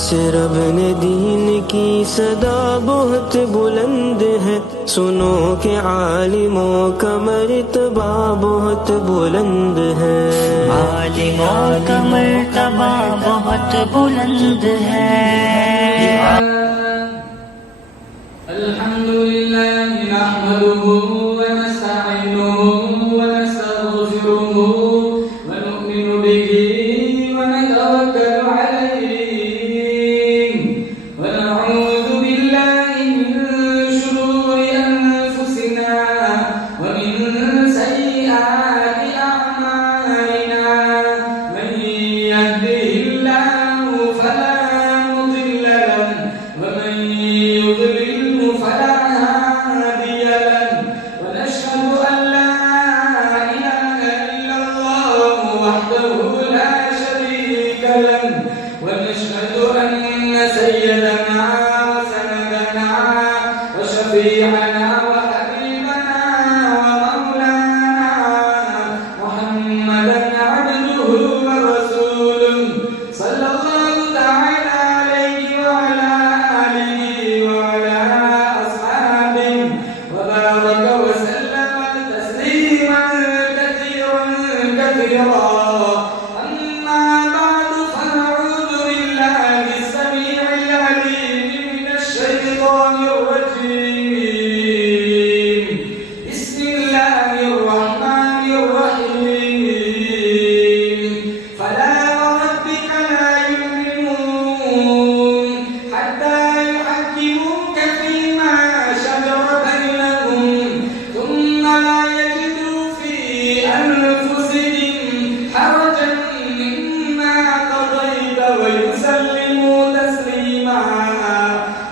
سے رب نے دین کی صدا بہت بلند ہے، سنو کہ عالموں کا مرتبہ بہت بلند ہے، عالموں کا مرتبہ بہت بلند ہے۔ الحمدللہ نحمده ونستعینه ونستغفره ونؤمن به ونتوکل علیہ ونعوذ باللہ من شرور انفسنا ومن سیئات اعمالنا، من یهده اللہ فلا مضل له ومن يضلل فلا هادي له، ونشهد أن لا إله إلا الله وحده لا شريك له، ونشهد أن سيدنا وسندنا وشفيعنا وحبيبنا ومولانا محمدا عبده ورسوله صلى الله تعالى عليه وعلى آله وعلى أصحابه وبارك وسلم تسليما كثيرا كثيرا، أما بعد فنعوذ بالله السميع العليم من الشيطان الرجيم، بسم الله الرحمن الرحيم، فلا وربك لا يؤمنون حتى يحكموك فيما شجر بينهم ثم لا يجدوا في أنفسهم حرجا مما قضيت ويسلموا تسليما،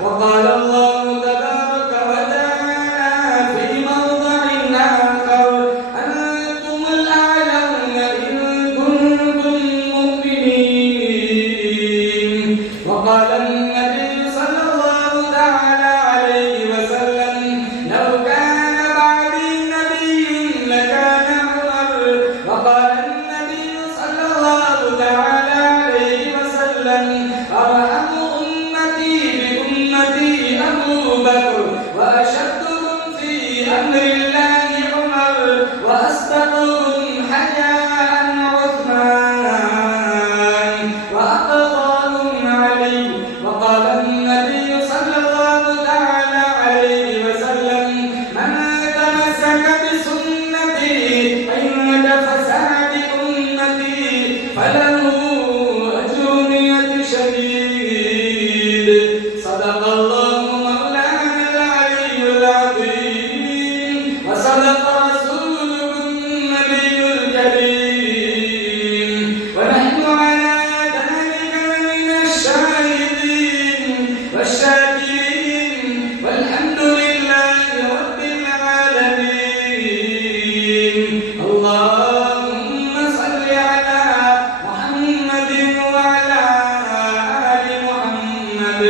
وقال الله تبارك وتعالى في موضع آخر: أنتم الأعلون إن كنتم مؤمنين، وقال النبي صلى الله تعالى عليه وسلم: لو كان بعدي نبي لكان عمر، وقال النبي صلى الله تعالى عليه وسلم: أرحم أمتي بأمتي أبو بكر، وأشدهم في أمر الله عمر، وأسبقهم حياء عثمان، وأقضاهم علي، وقال النبي صلى الله تعالى عليه وسلم: من تمسك بسنتي عند فساد أمتي فله أجر مئة شهيد، صدق الله مولانا العلي العظيم، وصدق رسوله النبي الكريم، ونحن على ذلك من الشاهدين والشاكرين، والحمد لله رب العالمين. اللهم صل على محمد وعلى آل محمد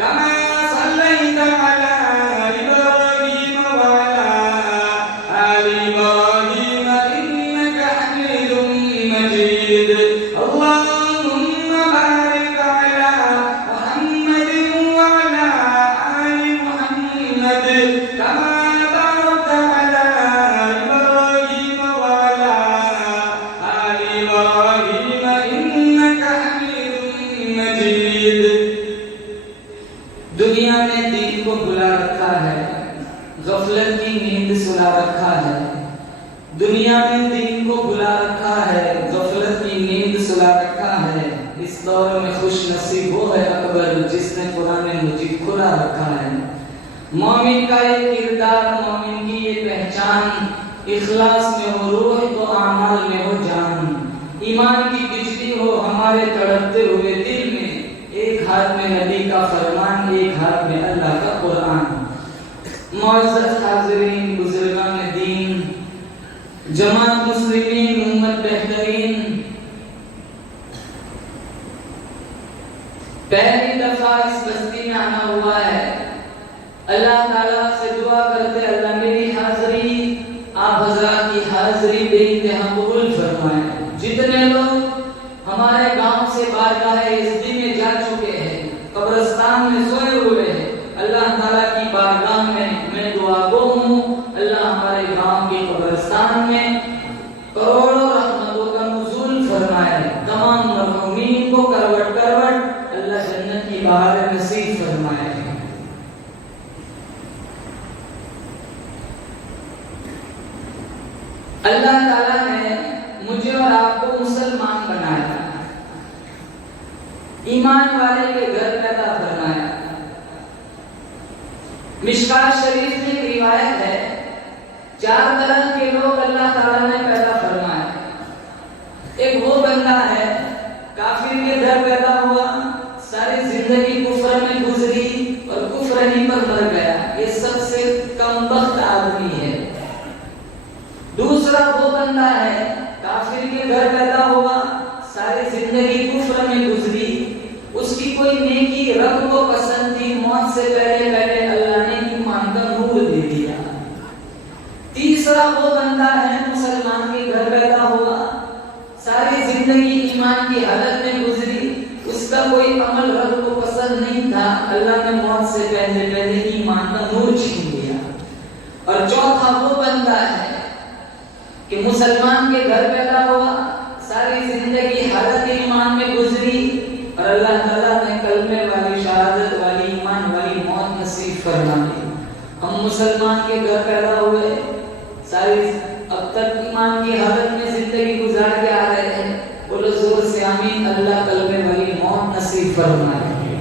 كما صليت على إبراهيم وعلى آل إبراهيم إنك حميد مجيد. اللهم بارك على محمد وعلى آل محمد كما باركت على إبراهيم وعلى آل إبراهيم إنك حميد مجيد. دنیا نے دین کو بلا رکھا ہے، غفلت کی نیند سلا رکھا ہے، دنیا نے دین کو بلا رکھا ہے، غفلت کی نیند سلا رکھا ہے. اس دور میں خوش نصیب وہ ہے اکبر جس نے قرآن مجید کھلا رکھا ہے. مومن کا یہ کردار، مومن کی یہ پہچان، اخلاص میں ہو روح تو اعمال میں ہو جان. ایمان کی بجلی ہو ہمارے تڑپتے ہوئے دل میں، ایک ہاتھ میں نبی کا فرمان، ایک ہاتھ میں اللہ کا قرآن. معزز حاضرین، بزرگان دین، جماعت مسلمین، امت بہترین، پہلی دفعہ اس بستی میں آنا ہوا ہے. اللہ تعالیٰ سے دعا کرتے اللہ میری حاضری آپ حضرات کی حاضری بے انتہا قبول فرمائیں. جتنے لوگ ہمارے گاؤں سے بارگاہ عزدی میں جا چکے ہیں بہار نصیب فرمائے۔ اللہ تعالیٰ نے مجھے اور آپ کو مسلمان بنایا، ایمان والے کے گھر پیدا فرمایا۔ مشکات شریف میں ایک روایت ہے، 4 طرح کے لوگ اللہ تعالیٰ نے پیدا فرمایا۔ ایک وہ بندہ ہے کافر کے گھر پیدا ہوا، ساری زندگی کفر میں گزری اور کفر ہی پر مر گیا، یہ سب سے کم بخت آدمی ہے۔ دوسرا وہ بندہ ہے کافر کے گھر پیدا ہوا، ساری زندگی کفر میں گزری، اس کی کوئی نیکی رب کو پسند تھی، موت سے پہلے اللہ نے ایمان کا نور دے دیا۔ تیسرا وہ بندہ ہے مسلمان کے گھر پیدا ہوا، ساری زندگی ایمان کی حالت میں گزری، اس کا کوئی عمل رب کو پسند نہیں تھا، اللہ نے موت سے پہلے ایمان کا نور چھین لیا۔ اور چوتھا وہ بندہ ہے کہ مسلمان کے گھر پیدا ہوا، ساری زندگی حالت ایمان میں گزری اور اللہ تعالیٰ نے کلمے والی، شہادت والی، ایمان والی موت نصیب فرما دی۔ ہم مسلمان کے گھر پیدا ہوئے، ساری اب تک ایمان کی حالت میں زندگی گزار کے آ رہے ہیں، بولو زور سے آمین، اللہ کلمے والی موت نصیب فرمائے۔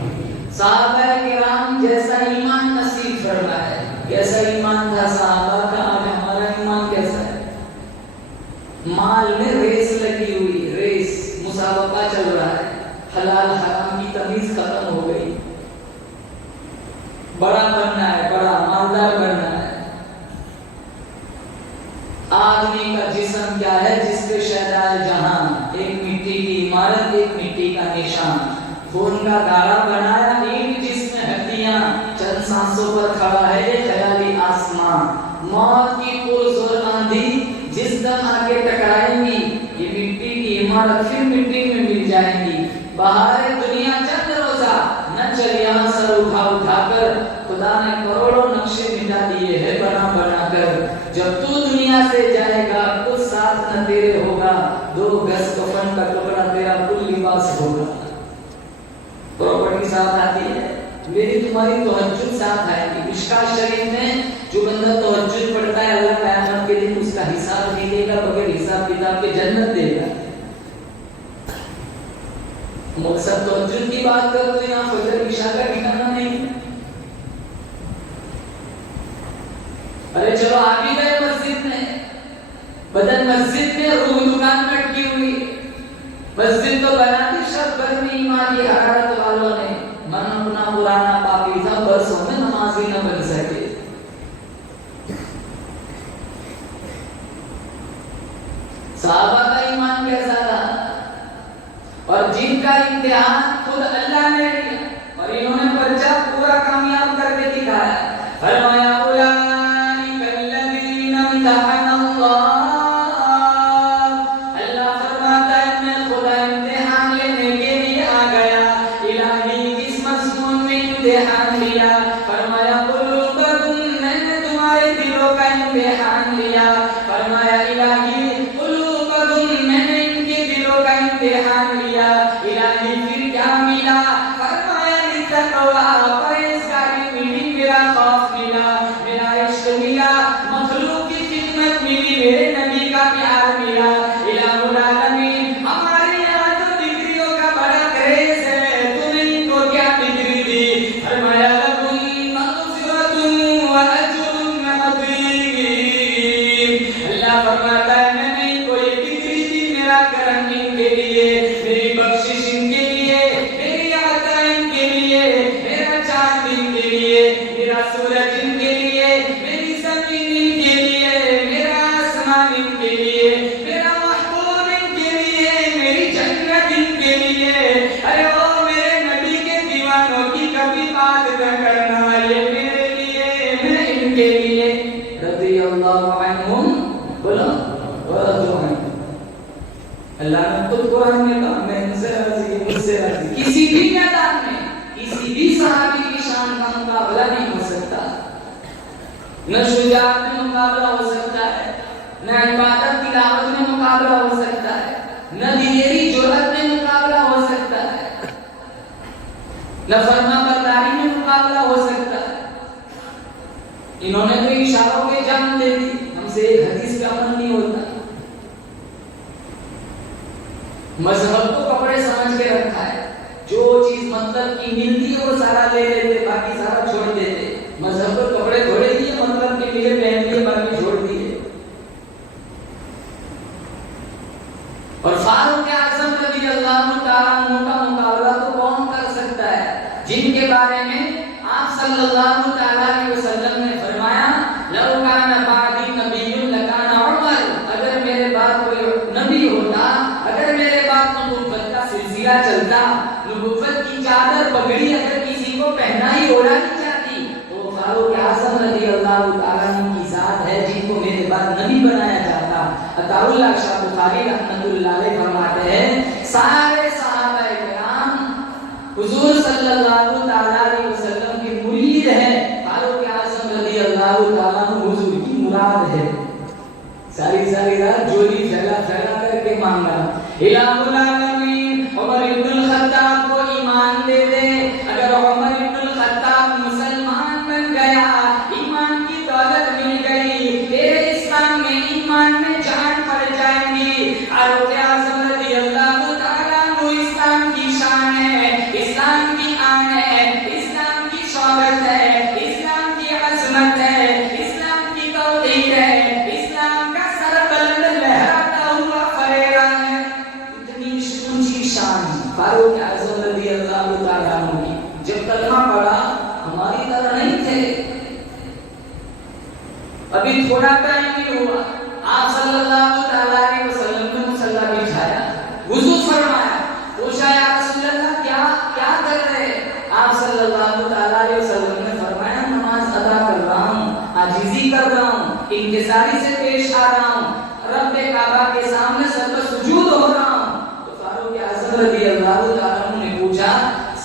صحابہ کرام جیسا ایمان نصیب فرمائے، کیسا ایمان تھا صحابہ کا، آج ہمارا ایمان کیسا ہے؟ مال میں ریس لگی ہوئی، ریس مسابقہ چل رہا ہے، حلال حرام کی تمیز ختم ہو گئی، بڑا بننا ہے، بڑا مالدار بننا ہے۔ آدمی کا جسم کیا ہے؟ جس پہ شہدائے جہاں، ایک مٹی کی عمارت، ایک مٹی کا نشان، خون کا گاڑا بنایا، ایک جسم ہڈیاں، چند سانسوں پر کھڑا ہے یہ خیالی آسمان۔ موت کی پرزور آندھی جس دم آ کے ٹکرائیں گی، یہ مٹی کی عمارت پھر مٹی میں مل جائیں گی۔ بہار دنیا چند روزہ نہ چل یہاں سر اٹھا کر، خدا نے کروڑوں نقشے مٹا دیے ہیں بنا کر۔ جب تو دنیا سے جائے گا کچھ ساتھ نہ تیرے ہوگا، 2 گز کفن کا کپڑا تیرا کل لباس ہوگا۔ پراپرٹی ساتھ آتی ہے، میری تمہاری تہجد ساتھ آئے گی۔ مشکات شریف میں جو بندہ تہجد پڑھتا ہے، اللہ قیامت کے دن اس کا حساب نہیں دے گا، بغیر حساب کتاب کے جنت دے گا۔ مقصد تہجد کی بات کرتے ہیں، یہاں فجر عشاء کا ٹھکانا نہیں۔ ارے چلو آپ بھی گئے مسجد میں، بدن مسجد میں، روح دکان میں اٹکی ہوئی، مسجد تو بنا دی شب بھر میں ایمان کی حرارت والوں نے، من اپنا پرانا پاپی تھا، برسوں میں نمازی نہ بن سکے۔ صحابہ کا ایمان کیسا تھا؟ اور جن کا امتحان خود اللہ نے لیا اور انہوں نے پرچہ پورا کامیاب کر کے دکھایا۔ فرمایا اولئک الذین امتحن اللہ، اللہ فرماتا ہے میں خدا امتحان لینے کے لیے آ گیا۔ الہی کس مضمون میں امتحان لیا؟ فرمایا قلوبکم، میں نے تمہارے دلوں کا امتحان لیا۔ فرمایا الہی امتحان لیا۔ الہی پھر کیا ملا؟ فرمایا لتقوا، پرہیزگاری ملی، میرا خوف ملا، میرا عشق ملا، مخلوق کی خدمت ملی، میرے نبی کا پیار ملا۔ الہ العالمین، ہمارے یہاں تو ڈگریوں کا بڑا کریز ہے، تم نے ان کو کیا ڈگری دی؟ فرمایا لکم مغفرۃ واجر عظیم۔ اللہ فرماتا ہے میں نے ان کو یہ ڈگری دی، میرا کرم ان کے لیے، میری بخشش ان کے لیے، میری عطا ان کے لیے، میرا چاند ان کے لیے، میرا سورج ان کے لیے، میری زمین ان کے لیے، میرا آسمان ان کے لیے، میرا محبوب ان کے لیے، میری جنت ان کے لیے۔ ارے او میرے نبی کے دیوانوں کی کبھی بات نہ کرنا، یہ میرے لیے، میں ان کے لیے۔ رضی اللہ عنہم، بولو ورضوا عنہ۔ اللہ نے خود قرآن میں کہا میں ان سے راضی ہوں، مجھ سے راضی۔ کسی بھی میدان میں کسی بھی صحابی کی شان کا مقابلہ نہیں ہو سکتا، نہ شجاعت میں مقابلہ ہو سکتا ہے، نہ عبادت تلاوت میں مقابلہ ہو سکتا ہے، نہ دلیری جرأت میں مقابلہ ہو سکتا ہے۔ न फर्मा बरदारी में मुकाबला हो सकता है। इन्होंने तो इशारों के जान दे दी, हमसे एक हदीस का अमल नहीं होता। मजहब को कपड़े समझ के रखा है, जो चीज मतलब की मिलती है वो सारा ले लेते, बाकी सारा छोड़ देते। मजहब को कपड़े थोड़े दिए, मतलब के लिए पहन लिए, बाकी छोड़ दिए। और फारूक आज़म रज़ियल्लाहु ताला अन्हु का मुकाबला तो कौन कर सकता है, जिनके बारे में आप सल्लल्लाहु ताला अलैहि वसल्लम ने फरमाया, लौ काना बादी नबियुन लकाना उमर, अगर मेरे बाद कोई नबी होता, अगर मेरे बाद नबुव्वत का सिलसिला चलता, नबुव्वत की चादर पगड़ी अगर किसी को पहना ही ओढ़ा नहीं जाती, तो फारूक आज़म रज़ियल्लाहु ताला अन्हु की जात है जिनको मेरे बाद नबी बनाया जाता। अताउल्लाह शाह बुखारी रहमतुल्लाह अलैह फरमाते हैं, सारे सहाबाए किराम हुजूर सल्लल्लाहु ताला अलैहि वसल्लम के मुरीद हैं। फारूक आज़म रज़ियल्लाहु ताला अन्हु हुजूर की मुराद है। सारी सारी रात जोली फैला फैला करके मांगा, इलाहुल आलमीन उमर इब्नुल खत्ताब को ईमान दे दे। अगर उमर इब्नुल खत्ताब मुसलमान बन गया, ईमान की दौलत मिल गई, तेरे इस्लाम में ईमान में जान पड़ जाएंगी। फारूक आज़म रज़ियल्लाहु ताला अन्हु इस्लाम की शान है, इस्लाम की आन है, इस्लाम की शौकत है, इस्लाम की अज़मत है, इस्लाम की तौहीद है, इस्लाम का सर बुलंद लहराता हुआ फरेरा है। इतनी ऊंची शान फारूक आज़म रज़ियल्लाहु ताला अन्हु की। जब कलमा पढ़ा हमारी तरह नहीं थे, अभी थोड़ा टाइम भी हुआ, आप सल्लल्लाहु ताला अलैहि वसल्लम ने मुसल्ला बिछाया, वुज़ू फरमाया, पूछा या रसूल अल्लाह क्या क्या कर रहे हैं? आप सल्लल्लाहु ताला अलैहि वसल्लम ने फरमाया, नमाज अदा कर रहा हूं, आजिज़ी कर रहा हूं, इंकिसारी से पेश आ रहा हूं, रब्बे काबा के सामने सर पर सुजूद हो रहा हूं। तो फारूक आज़म रज़ियल्लाहु ताला अन्हु ने पूछा,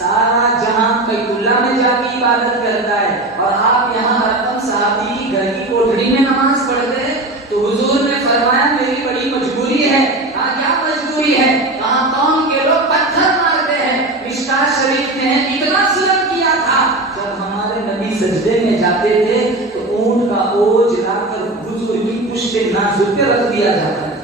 सारा जहां बैतुल्लाह में जाके इबादत करता है और आप यहां रकम साहबी की घर की कोठरी में नमाज पढ़ते हैं? तो हुजूर ने फरमाया, मेरी बड़ी मजबूरी है। हाँ, क्या मजबूरी है? वहां कौम के लोग पत्थर मारते हैं। मिशकात शरीफ में इतना जुल्म किया था, जब हमारे नबी सजदे में जाते थे तो ऊंट का ओज लाकर हुजूर की पुश्ते नाज़ुक पे रख दिया जाता है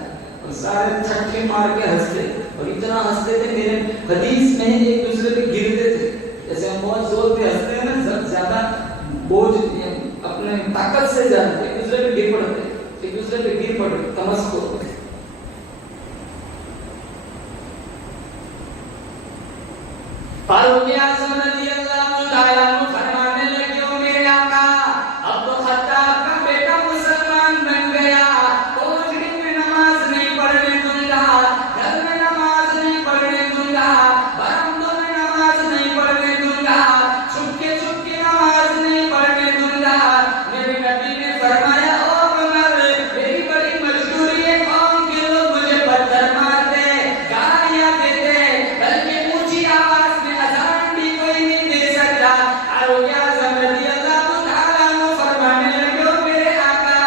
और सारे छक्के मार के हंसते, और इतना हंसते थे मेरे हदीस में एक दूसरे पे गिरते थे। जैसे हम बहुत जोर से हंसते हैं ना, ज्यादा बोझ अपने ताकत से ज्यादा एक दूसरे पे गिर पड़ते, एक दूसरे पे गिर पड़ते, तमस्को। फारूक आज़म रज़ियल्लाहु ताला अन्हु फरमाने लगे, ओ मेरे आका, अब तो खत्ताब का बेटा मुसलमान बन गया, कोठरी में नमाज नहीं पढ़ने दूंगा, घर में नमाज नहीं पढ़ने दूंगा, बरामदों में नमाज नहीं पढ़ने दूंगा, छुपके छुपके नमाज नहीं पढ़ने दूंगा। मेरे नबी ने फरमाया, ओ उमर, मेरी बड़ी मजबूरी है, कौम के लोग मुझे पत्थर मारते, गालियां देते, बल्कि ऊंची आवाज में अजान भी कोई नहीं दे सकता। फारूक आज़म रज़ियल्लाहु ताला अन्हु फरमाने लगे, ओ मेरे आका,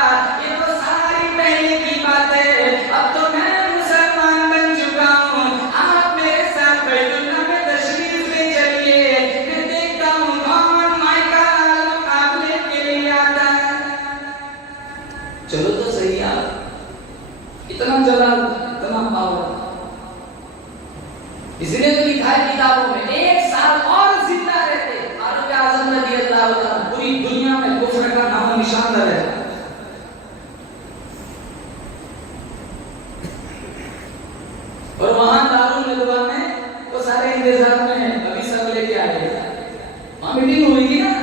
ये तो सारी पहले की बात है, अब तो मैं मुसलमान बन चुका हूँ, आप मेरे साथ बैतुल्लाह में तशरीफ ले चलिए, मैं देखता हूँ कौन मायका मुकाबले के लिए आता है। चलो तो सही आप, इतना जलाल, इतना पावर, इसलिए तो लिखा है किताबों में, एक साल और जिंदा रहते फारूक आज़म रज़ियल्लाहु ताला, पूरी दुनिया में कुफ्र का नाम निशान न रहे। और वहां दारुल नदवा में वो सारे इंतजाम में हैं, अभी सब लेके आएगा, वहां मीटिंग हुई थी ना,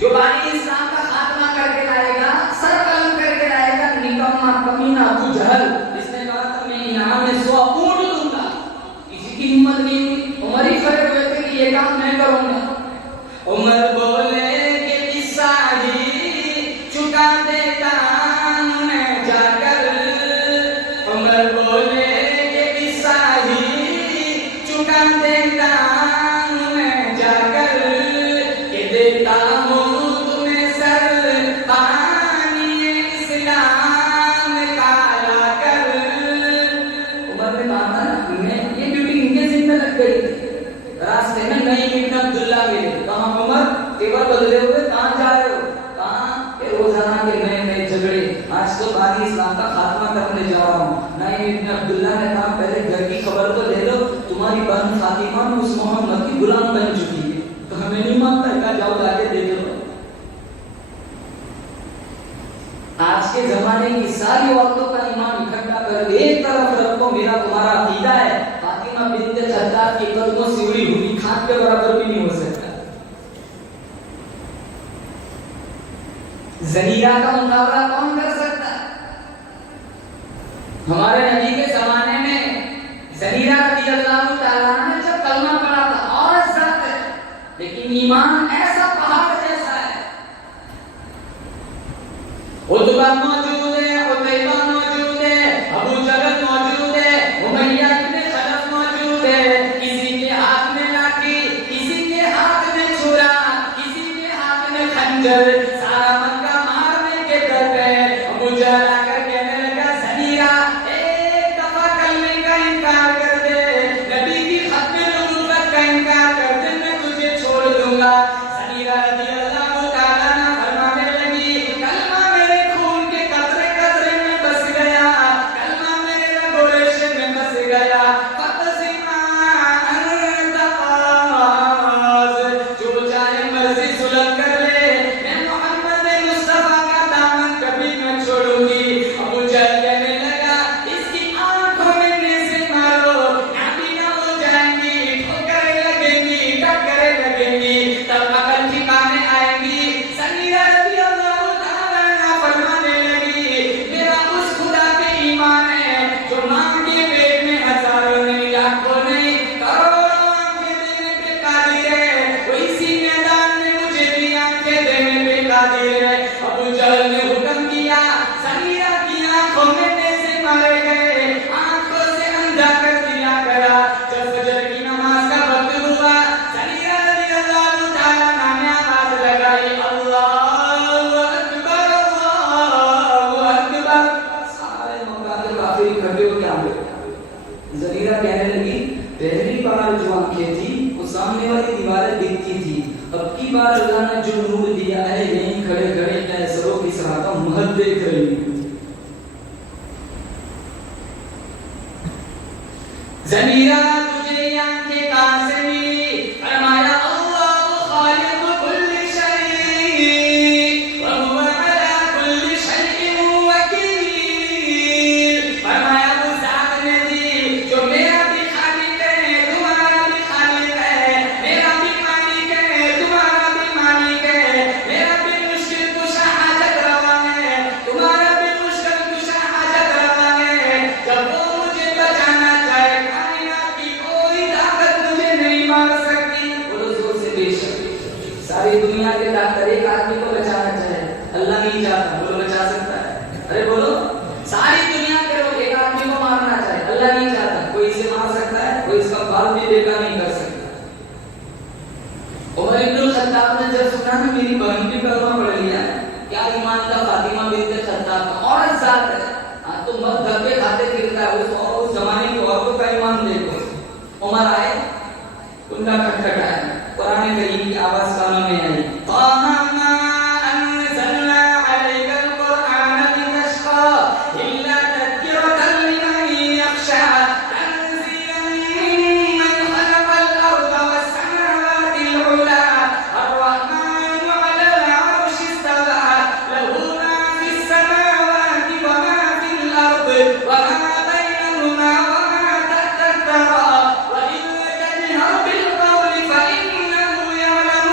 जो बानी इस्लाम का खात्मा करके लाएगा, सर कलम करके लाएगा, निकम्मा कमीना अबू जहल, इसने कहा था मैं इनाम में 100 ऊंट दूंगा। किसी की हिम्मत नहीं हुई, उमर ही खड़े हुए थे कि ये काम मैं करूंगा। उमर बोले कि किस्सा ही चुका देता मैं जाकर, उमर बोले कि किस्सा ही चुका देता मैं जाकर, कि देता हूँ तुम्हें सर पानी इस्लाम का लाकर। उमर ने कहा था, मैं ये ड्यूटी इनके जिम्मे लग गई, रास्ते में नईम इब्न अब्दुल्लाह ساری عورتوں کا ایمان اکٹھا کر ایک طرف رکھو، میرا تمہارا عقیدہ ہے فاطمہ بنت خطاب کی قدموں سے اڑی ہوئی کھاد کے برابر بھی نہیں ہو سکتا۔ زنیرہ کا مقابلہ کون کر سکتا ہے؟ ہمارے نبی کے زمانے میں زنیرہ رضی اللہ تعالیٰ نے جب کلمہ پڑھا تھا، عورت ذات ہے لیکن ایمان ایسا پہاڑ جیسا ہے۔ عتبہ موجود ہے، عتیبہ موجود ہے، ابو جہل موجود ہے، امیہ بن خلف موجود ہے، کسی کے ہاتھ میں لاٹھی، کسی کے ہاتھ میں چھرا، کسی کے ہاتھ میں خنجر، سارا مکہ مارنے کے در پہ ابو جہل آ کر کہنے لگا زنیرہ ایک دفعہ کلمے کا انکار کر دے، نبی کی ختم نبوت کا انکار کر دے، میں تجھے چھوڑ دوں گا۔ زنیرہ رضی اللہ تعالیٰ عنہ فرمانے لگی کلمہ میرے خون کے قطرے قطرے میں بس گیا، کلمہ میرے رگ و ریشے میں بس گیا، فَقْسِمَا أَنْتَ قَاضٍ، جو چاہے مرضی سلم کر لے، میں محمد مصطفیٰ کا دامن کبھی نہ چھوڑوں گی۔ ابو جہل کہنے لگا اس کی آنکھوں میں نیزے مارو، نابینا ہو جائیں گی، ٹھوکریں لگیں گی، ٹکریں لگیں گی، تب عقل ٹھکانے آئیں گی۔ زنیرہ رضی اللہ تعالیٰ عنہ فرمانے لگی میرا اس خدا پہ ایمان ہے جو ماں کے پیٹ میں ہزاروں نہیں، لاکھوں نہیں، کروڑوں آنکھیں دینے پہ قادر ہے، وہ اسی میدان میں مجھے بھی آنکھیں دینے پہ قادر ہے۔ ابو جہل نے حکم کیا، زنیرہ کی آنکھوں میں نیزے مارے گئے، آنکھوں سے اندھا کر دیا گیا۔ جب فجر کی نماز کا وقت ہوا، زنیرہ رضی اللہ تعالیٰ عنہ نے آواز لگائی اللہ اکبر اللہ اکبر، سارے مقاتل کافر اکٹھے ہو کے آ گئے۔ زنیرہ کہنے لگی پہلی بار جو آنکھیں تھی وہ سامنے والی دیواریں دکھتی تھی، اب کی بار اللہ نے جو نور دیا ہے یہیں کھڑے کھڑے کیسروں کی طرح کا محل دیکھ رہی ہوں۔ زنیرہ تجھے یہ آنکھیں کہاں سے ملی؟ فرمایا اللہ خالق کل شیء وہو علی کل شیء وکیل، فرمایا وہ ذات نے دی جو میرا بھی خالق ہے، تمہارا بھی خالق ہے، میرا بھی مالک ہے، تمہارا بھی مالک ہے، میرا بھی مشکل کشا حاجت روا ہے، تمہارا بھی مشکل کشا حاجت روا ہے۔ جب وہ مجھے بچانا چاہے کائنات کی کوئی طاقت مجھے نہیں مار سکتی۔ بولو زور سے بے شک، ساری دنیا کے ڈاکٹر ایک آدمی کو بچانا چاہے اللہ نہیں چاہتا، بولو بچا سکتا ہے؟ ارے بولو ساری دنیا کے لوگ ایک آدمی کو مارنا چاہے اللہ نہیں چاہتا، کوئی اسے مار سکتا ہے؟ کوئی اس کا بال بھی بیکار نہیں کر سکتا۔ عمر ابن الخطاب نے جب سنا کہ میری بہن بھی کلمہ پڑھ لیا ہے، کیا ایمان تھا فاطمہ بنت خطاب کا، عورت ذات ہے، ہاں تو مت دھکے کھاتے پھرتا ہے، اس زمانے کی عورتوں کا ایمان دیکھو۔ عمر آئے، کنڈا کھٹکھٹایا، قرآن کریم کی آواز کانوں میں آئی طٰہَ مَا أَنزَلْنَا عَلَيْكَ الْقُرْآنَ لِتَشْقَىٰ إِلَّا تَذْكِرَةً لِمَن يَخْشَىٰ تَنزِيلًا مِّمَّنْ خَلَقَ الْأَرْضَ وَالسَّمَاوَاتِ الْعُلَىٰ الرَّحْمَٰنُ عَلَى الْعَرْشِ اسْتَوَىٰ لَهُ مَا فِي السَّمَاوَاتِ وَمَا فِي الْأَرْضِ وَمَا بَيْنَهُمَا وَمَا تَحْتَ الثَّرَىٰ وَإِن تَجْهَرْ بِالْقَوْلِ فَإِنَّهُ يَعْلَمُ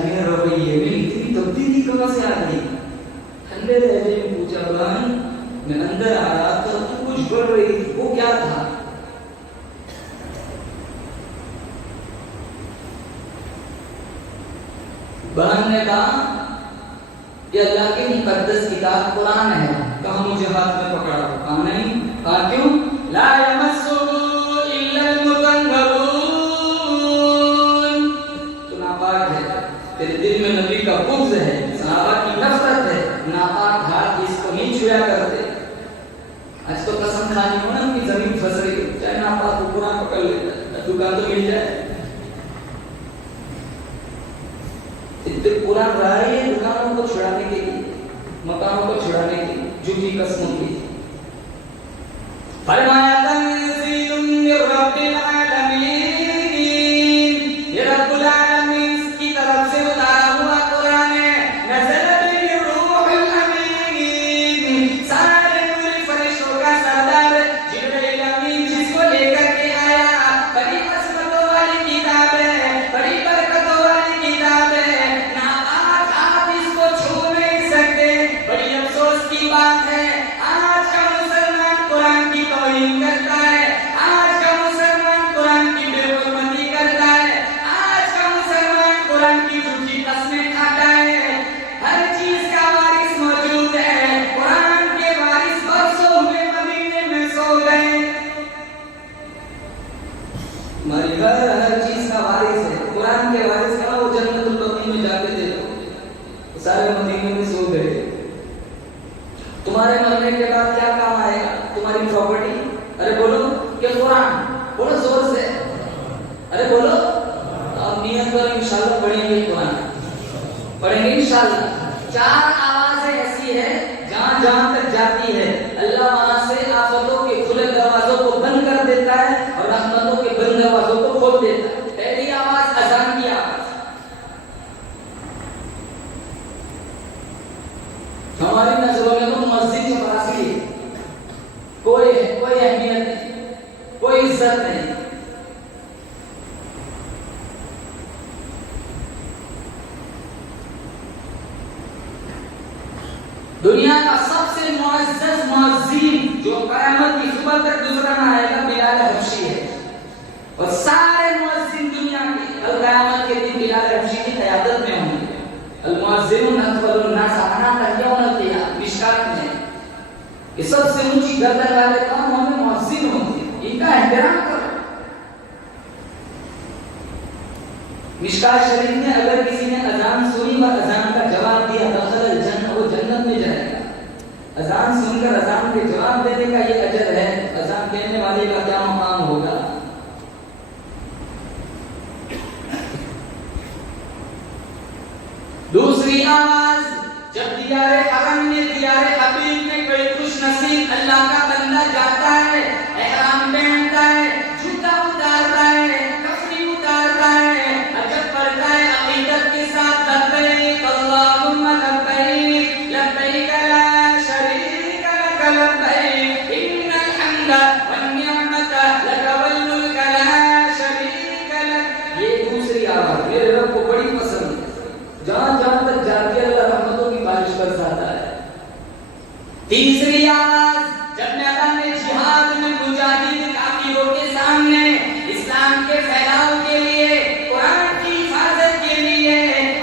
مزاجی رویے میں اتنی تبدیلی کہاں سے آ گئی؟ ٹھنڈے لہجے میں پوچھا بہن میں اندر آیا تو کچھ بڑھ رہی تھی، وہ کیا تھا؟ بہن نے کہا کہ اللہ کی مقدس کتاب قرآن ہے. کہا مجھے ہاتھ میں پکڑا. کہا نہیں. کہا کیوں؟ لا یمسہ الا المطہرون. تو ناپاک ہے، تیرے دل میں نبی کا بغض ہے، صحابہ کی نفرت ہے، ناپاک ہاتھ اس کو نہیں چھویا کرتے. آج تو قسم کھانی ہو نا کہ زمین پھنس رہی ہے، چاہے ناپاک کو قرآن پکڑ لیتا ہے، دکان تو مل جائے. قرآن رہا ہے دکانوں کو چھڑانے کے لیے، مکانوں کو چھڑانے کے لیے، جھوٹی قسموں کے لیے. فرمایا تنزیل من رب العالمین، یہ رب العالمین کی طرف سے اتارا ہوا قرآن ہے. نزل به الروح الامین، سارے نور فرشتوں کا سردار جبرائیل امین جس کو لے کر کے آیا. بڑی عظمتوں والی کتاب ہے، بڑی برکتوں والی کتاب ہے. بات ہے آج کا مسلمان قرآن کی توہین کرتا ہے، آج کا مسلمان قرآن کی بے حرمتی کرتا ہے، آج کا مسلمان قرآن کی جھوٹی قسمیں کھاتا ہے. ہر چیز کا وارث موجود ہے، قرآن کے وارث برسوں ہوئے مدینے میں سو گئے. ہماری ہر چیز کا وارث ہے، قرآن کے وارث کا وہ جنت البقیع میں جا کے دیکھو، سارے مدینے میں سو گئے. تمہارے مرنے کے بعد کیا کام آئے گا؟ تمہاری پراپرٹی. ارے بولو کہ قرآن بولو زور سے. ارے بولو. اب نیت کرو انشاءاللہ پڑھیں گے قرآن، پڑھیں گے انشاءاللہ. 4 آوازیں ایسی ہے جہاں جہاں تک جاتی ہے اللہ وہاں سے آفتوں کے کھلے دروازوں کو بند کر دیتا ہے اور رحمتوں کے بند دروازوں کو کھول دیتا ہے. پہلی آواز اذان کی آواز. ہماری نظروں میں تو مسجد چپراسی ہے، کوئی اہمیت نہیں، کوئی عزت نہیں. دنیا کا سب سے معزز مؤذن جو قیامت کی صبح تک گزرا نہ آئے گا بلال حبشی ہے. اور سارے مؤذن دنیا کے کل قیامت کے دن بلال حبشی کی قیادت میں ہوں گے. المؤذنون اطول الناس عناقا یوم القیامہ. مشکات میں کہ سب سے اونچی گردن والے کون ہوں گے؟ مؤذن ہوں گے. ان کا احترام کرو. مشکات شریف میں اگر کسی نے اذان سنی اور اذان کا جواب دیا دخل الجنہ، وہ جنت میں جائے گا. اذان سن کر اذان کے جواب دینے کا یہ اجر ہے. اذان دینے والے کا کیا مقام ہوگا؟ دوسری آواز جب دیار حرم میں دیار حبیب میں کوئی خوش نصیب اللہ کا بندہ جاتا ہے، احرام پہنتا ہے، جوتا اتارتا ہے، کفنی اتارتا ہے، عجب پڑھتا ہے عقیدت کے ساتھ لبیک اللہم لبیک لبیک لا شریک لک لبیک ان الحمد والنعمت لک والملک لا شریک لک. یہ دوسری آواز میرے رب کو بڑی پسند ہے. جہاں جہاں تک جاتی اللہ رحمتوں کی بارش برساتا ہے. تیسری آواز جب میدان جہاد میں مجاہد کافروں کے سامنے اسلام کے پھیلاؤ کے لیے، قرآن کی حفاظت کے لیے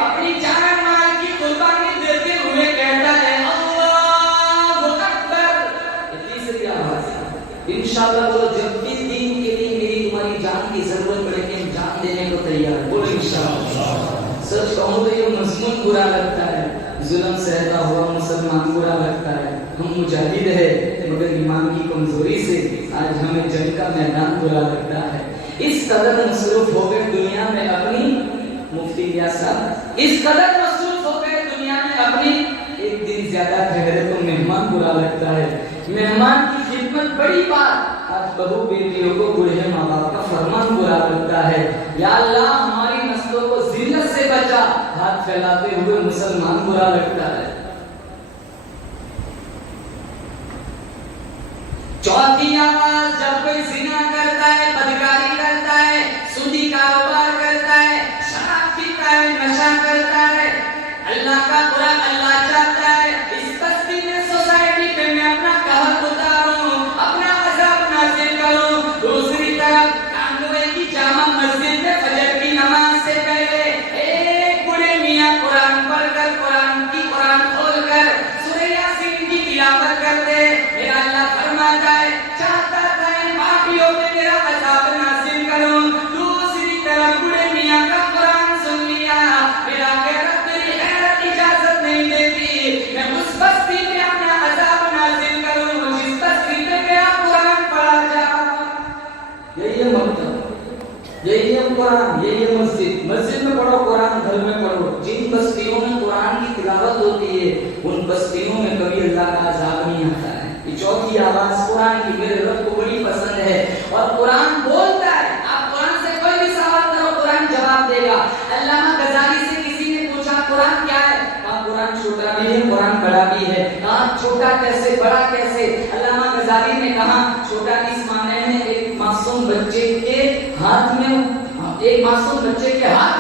اپنی جان مال کی قربانی دیتے ہوئے کہتا ہے اللہ اکبر. یہ تیسری آواز ہے. انشاءاللہ وہ جب بھی دین کے لیے میری تمہاری جان کی ضرورت پڑے گی ہم جان دینے کو تیار ہیں. بولو انشاءاللہ. سچ کہوں تو یہ مضمون برا لگتا ہے، ظلم سہتا ہوا مسلمان برا لگتا ہے. ہم مجاہد ہیں مگر ایمان کی کمزوری سے آج ہمیں جنگ کا میدان برا لگتا ہے. اس قدر مصروف ہو گئے دنیا میں اپنی، مفتی یا صاحب اس قدر مصروف ہو گئے دنیا میں اپنی، ایک دن زیادہ ٹھہرے تو مہمان برا لگتا ہے. مہمان کی خدمت بڑی بات. آج بہو بیٹیوں کو بوڑھے ماں باپ کا فرمان برا لگتا ہے. یا اللہ ہماری نسلوں کو ذلت سے بچا. ہاتھ پھیلاتے ہوئے مسلمان برا لگتا ہے. چوتھی آواز جب کوئی زنا کرتا ہے، بدکاری کرتا ہے، سودی کاروبار کرتا ہے، شراب پیتا ہے، نشہ کرتا कुरान, ये मस्जिद में पढ़ो कुरान, घर में पढ़ो। जिन बस्तियों में कुरान की तिलावत होती है उन बस्तियों में कभी अल्लाह का अज़ाब नहीं आता है। ये चौथी आवाज कुरान की मेरे रब को बड़ी पसंद है और कुरान बोलता है। आप कुरान से कोई भी सवाल करो कुरान जवाब देगा। अल्लामा गज़ाली से किसी ने पूछा कुरान क्या है, कहा कुरान छोटा भी है कुरान बड़ा भी है। कहा छोटा कैसे बड़ा कैसे? अल्लामा गज़ाली ने कहा छोटा इस माने में एक मासूम बच्चे के हाथ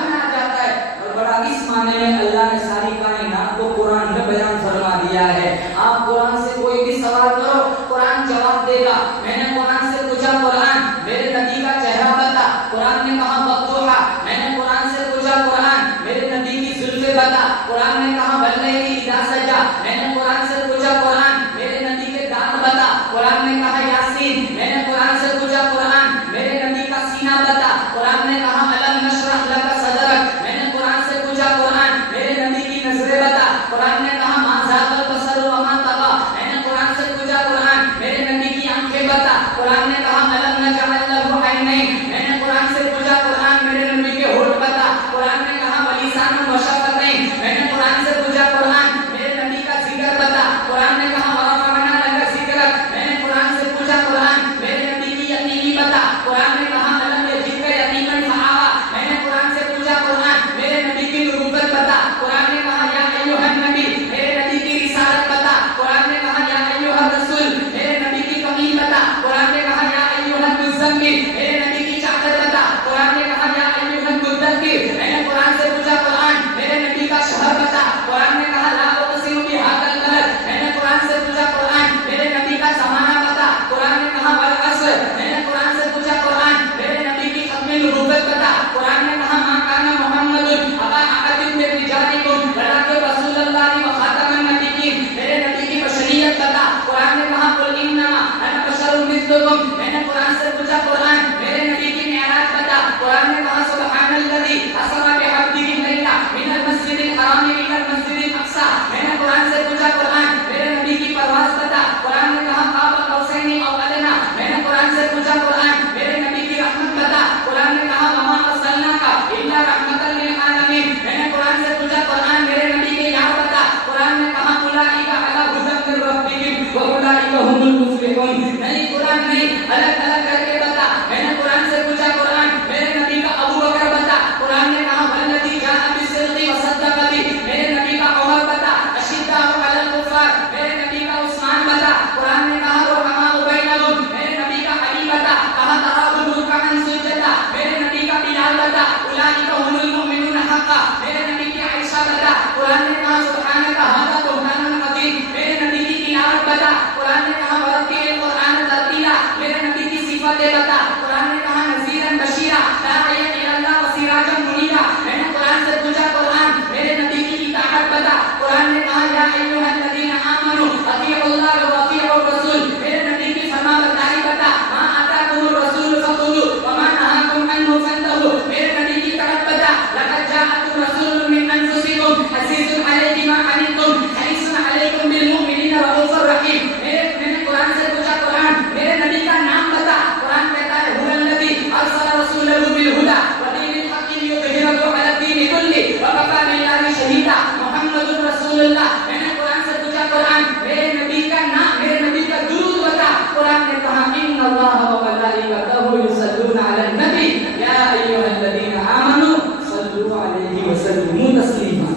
में आ जाता है और बड़ा इस माने में अल्लाह ने सारी कायनात को कुरान में बयान फरमा दिया है। आप कुरान से कोई भी सवाल करो कुरान जवाब देगा। मैंने कुरान से पूछा कुरान मेरे नबी का चेहरा बता, कुरान ने कहा वक्तुहा। मैंने कुरान से पूछा कुरान मेरे नबी की जुल्फे बता, कुरान ने कहा वल्लैली इज़ा सजा। मैंने कुरान से पूछा कुरान मेरे नबी के दांत बता, कुरान ने कहा यासीन। मैंने कुरान से पूछा कुरान मेरे नबी का सीना बता, कुरान ने कहा अलम नशरह लका सदरक। मैंने कुरान से पूछा कुरान मेरे नबी की नजरें बता, कुरान ने कहा मा ज़ागल बसर व मा तग़ा। मैंने कुरान से पूछा कुरान मेरे नबी की आंखें बता, कुरान ने कहा अलम नजअल लहु ऐनैन। मैंने कुरान से पूछा कुरान मेरे नबी के होठ बता, कुरान ने कहा वलिसानुन व शफ़तैन। मैंने कुरान से पूछा कुरान मेरे नबी का जिक्र बता, कुरान ने कहा वरफ़अना लका ज़िक्रक। मैंने कुरान से पूछा कुरान मेरे नबी की यतीमी बता, कुरान ने कहा अलम यजिदका यतीमन फ़आवा। मैंने कुरान से पूछा कुरान मेरे नबी की नबूवत बता, कुरान ने कहा या अय्युहन नबी। मेरे नबी की रिसालत बता, कुरान ने कहा या अय्युहर रसूल। मेरे नबी की कमील बता, कुरान ने कहा या अय्युहन मुज़म्मिल। मेरे नबी की चादर बता, कुरान ने कहा या अय्युहन मुद्दस्सिर। मैंने कुरान से पूछा कुरान मेरे नबी का शहर बता, कुरान ने कहा ला उक़सिमु बिहाज़ल बलद। मैंने कुरान से पूछा कुरान मेरे नबी का ज़माना बता, कुरान ने कहा वल अस्र। मैंने कुरान से पूछा कुरान मेरे नबी की खत्मे नबूवत बता, कुरान ने कहा मा काना मुहम्मदुन अबा अहदिन मिन रिजालिकुम वलाकिन रसूलुल्लाहि व खातमन नबिय्यीन। मेरे नबी की बशरियत बता, कुरान ने कहा कुल इन्नमा अना बशरुम मिस्लुकुम। मैंने कुरान से पूछा कुरान मेरे नबी की मेराज बता, कुरान ने कहा सुब्हानल्लज़ी असरा बिअब्दिही लैला मिनल मस्जिदिल हराम इलल मस्जिदिल अक़सा। मैंने कुरान से पूछा कुरान मेरे नबी की परवाज़ बता, कुरान ने कहा क़ाब क़ौसैनि औ अदना। मैंने कुरान से पूछा कुरान मेरे नबी की रहमत बता, कुरान ने कहा वमा अर्सलनाका इल्ला रहमतल लिल आलमीन। मैंने कुरान से पूछा कुरान मेरे नबी के यार बता, कुरान ने कहा उलाइका अला हुदन मिन रब्बिहिम व उलाइका हुमुल मुफ्लिहून। नहीं कुरान नहीं अलग अलग करके बता। मैंने कुरान से पूछा कुरान मेरे नबी का अबू बकर बता, कुरान ने कहा वल्लज़ी जाअ बिस्सिद्क़ि व सद्दक़ बिही। मेरे नबी का उमर बता, अशिद्दाउ अलल कुफ़ार। मेरे नबी का उस्मान बता, कुरान ने कहा रुहमाउ बैनहुम। मेरे नबी का अली बता, कहा तराहुम रुकअन सुज्जदा। मेरे नबी का बिलाल बता, उलाइका हुमुल मुमिनून हक़्क़ा। मेरे नबी की आयशा बता, कुरान ने कहा सुब्हानका हाज़ा बुहतानुन अज़ीम। मेरे नबी की तिलावत बता, कुरान ने कहा वरत्तिलिल कुरान तरतीला। मेरे नबी की सिफतें बता, कुरान ने कहा नज़ीरन बशीरा दाइयन इलल्लाह व सिराजन मुनीरा। मैंने कुरान से पूछा कुरान मेरे नबी की इताअत बता, कुरान ने कहा या अय्युहल्लज़ीना आमनू अतीउल्लाह व अतीउर रसूल। मेरे नबी की फरमाबरदारी बता, मा आताकुमुर रसूल फखुज़ू व मा नहाकुम अन्हु फंतहू। मेरे नबी की तरफ बता, लक़द जाअकुम रसूलुम मिन अनफुसिकुम अज़ीज़ुन अलैहि मा अनित्तुम हरीसुन अलैकुम बिल मुमिनीना रऊफ़ुर रहीम। मैंने कुरान से पूछा कुरान मेरे नबी का नाम बता, कुरान कहता है हुवल्लज़ी अरसला रसूलहू बिल हुदा व दीनिल हक़्क़ि लियुज़हिरहू अला दीनि कुल्ली व कफ़ा बिल्लाहि शहीदा मुहम्मदुर रसूलुल्लाह। मैंने कुरान से पूछा कुरान मेरे नबी का नाम मेरे नबी का दुरूद बता, कुरान ने कहा इन्नल्लाह व मलाइकतहू युसल्लूना अलन नबी या अय्युहल्लज़ीना आमनू सल्लू अलैहि व सल्लिमू तस्लीमा।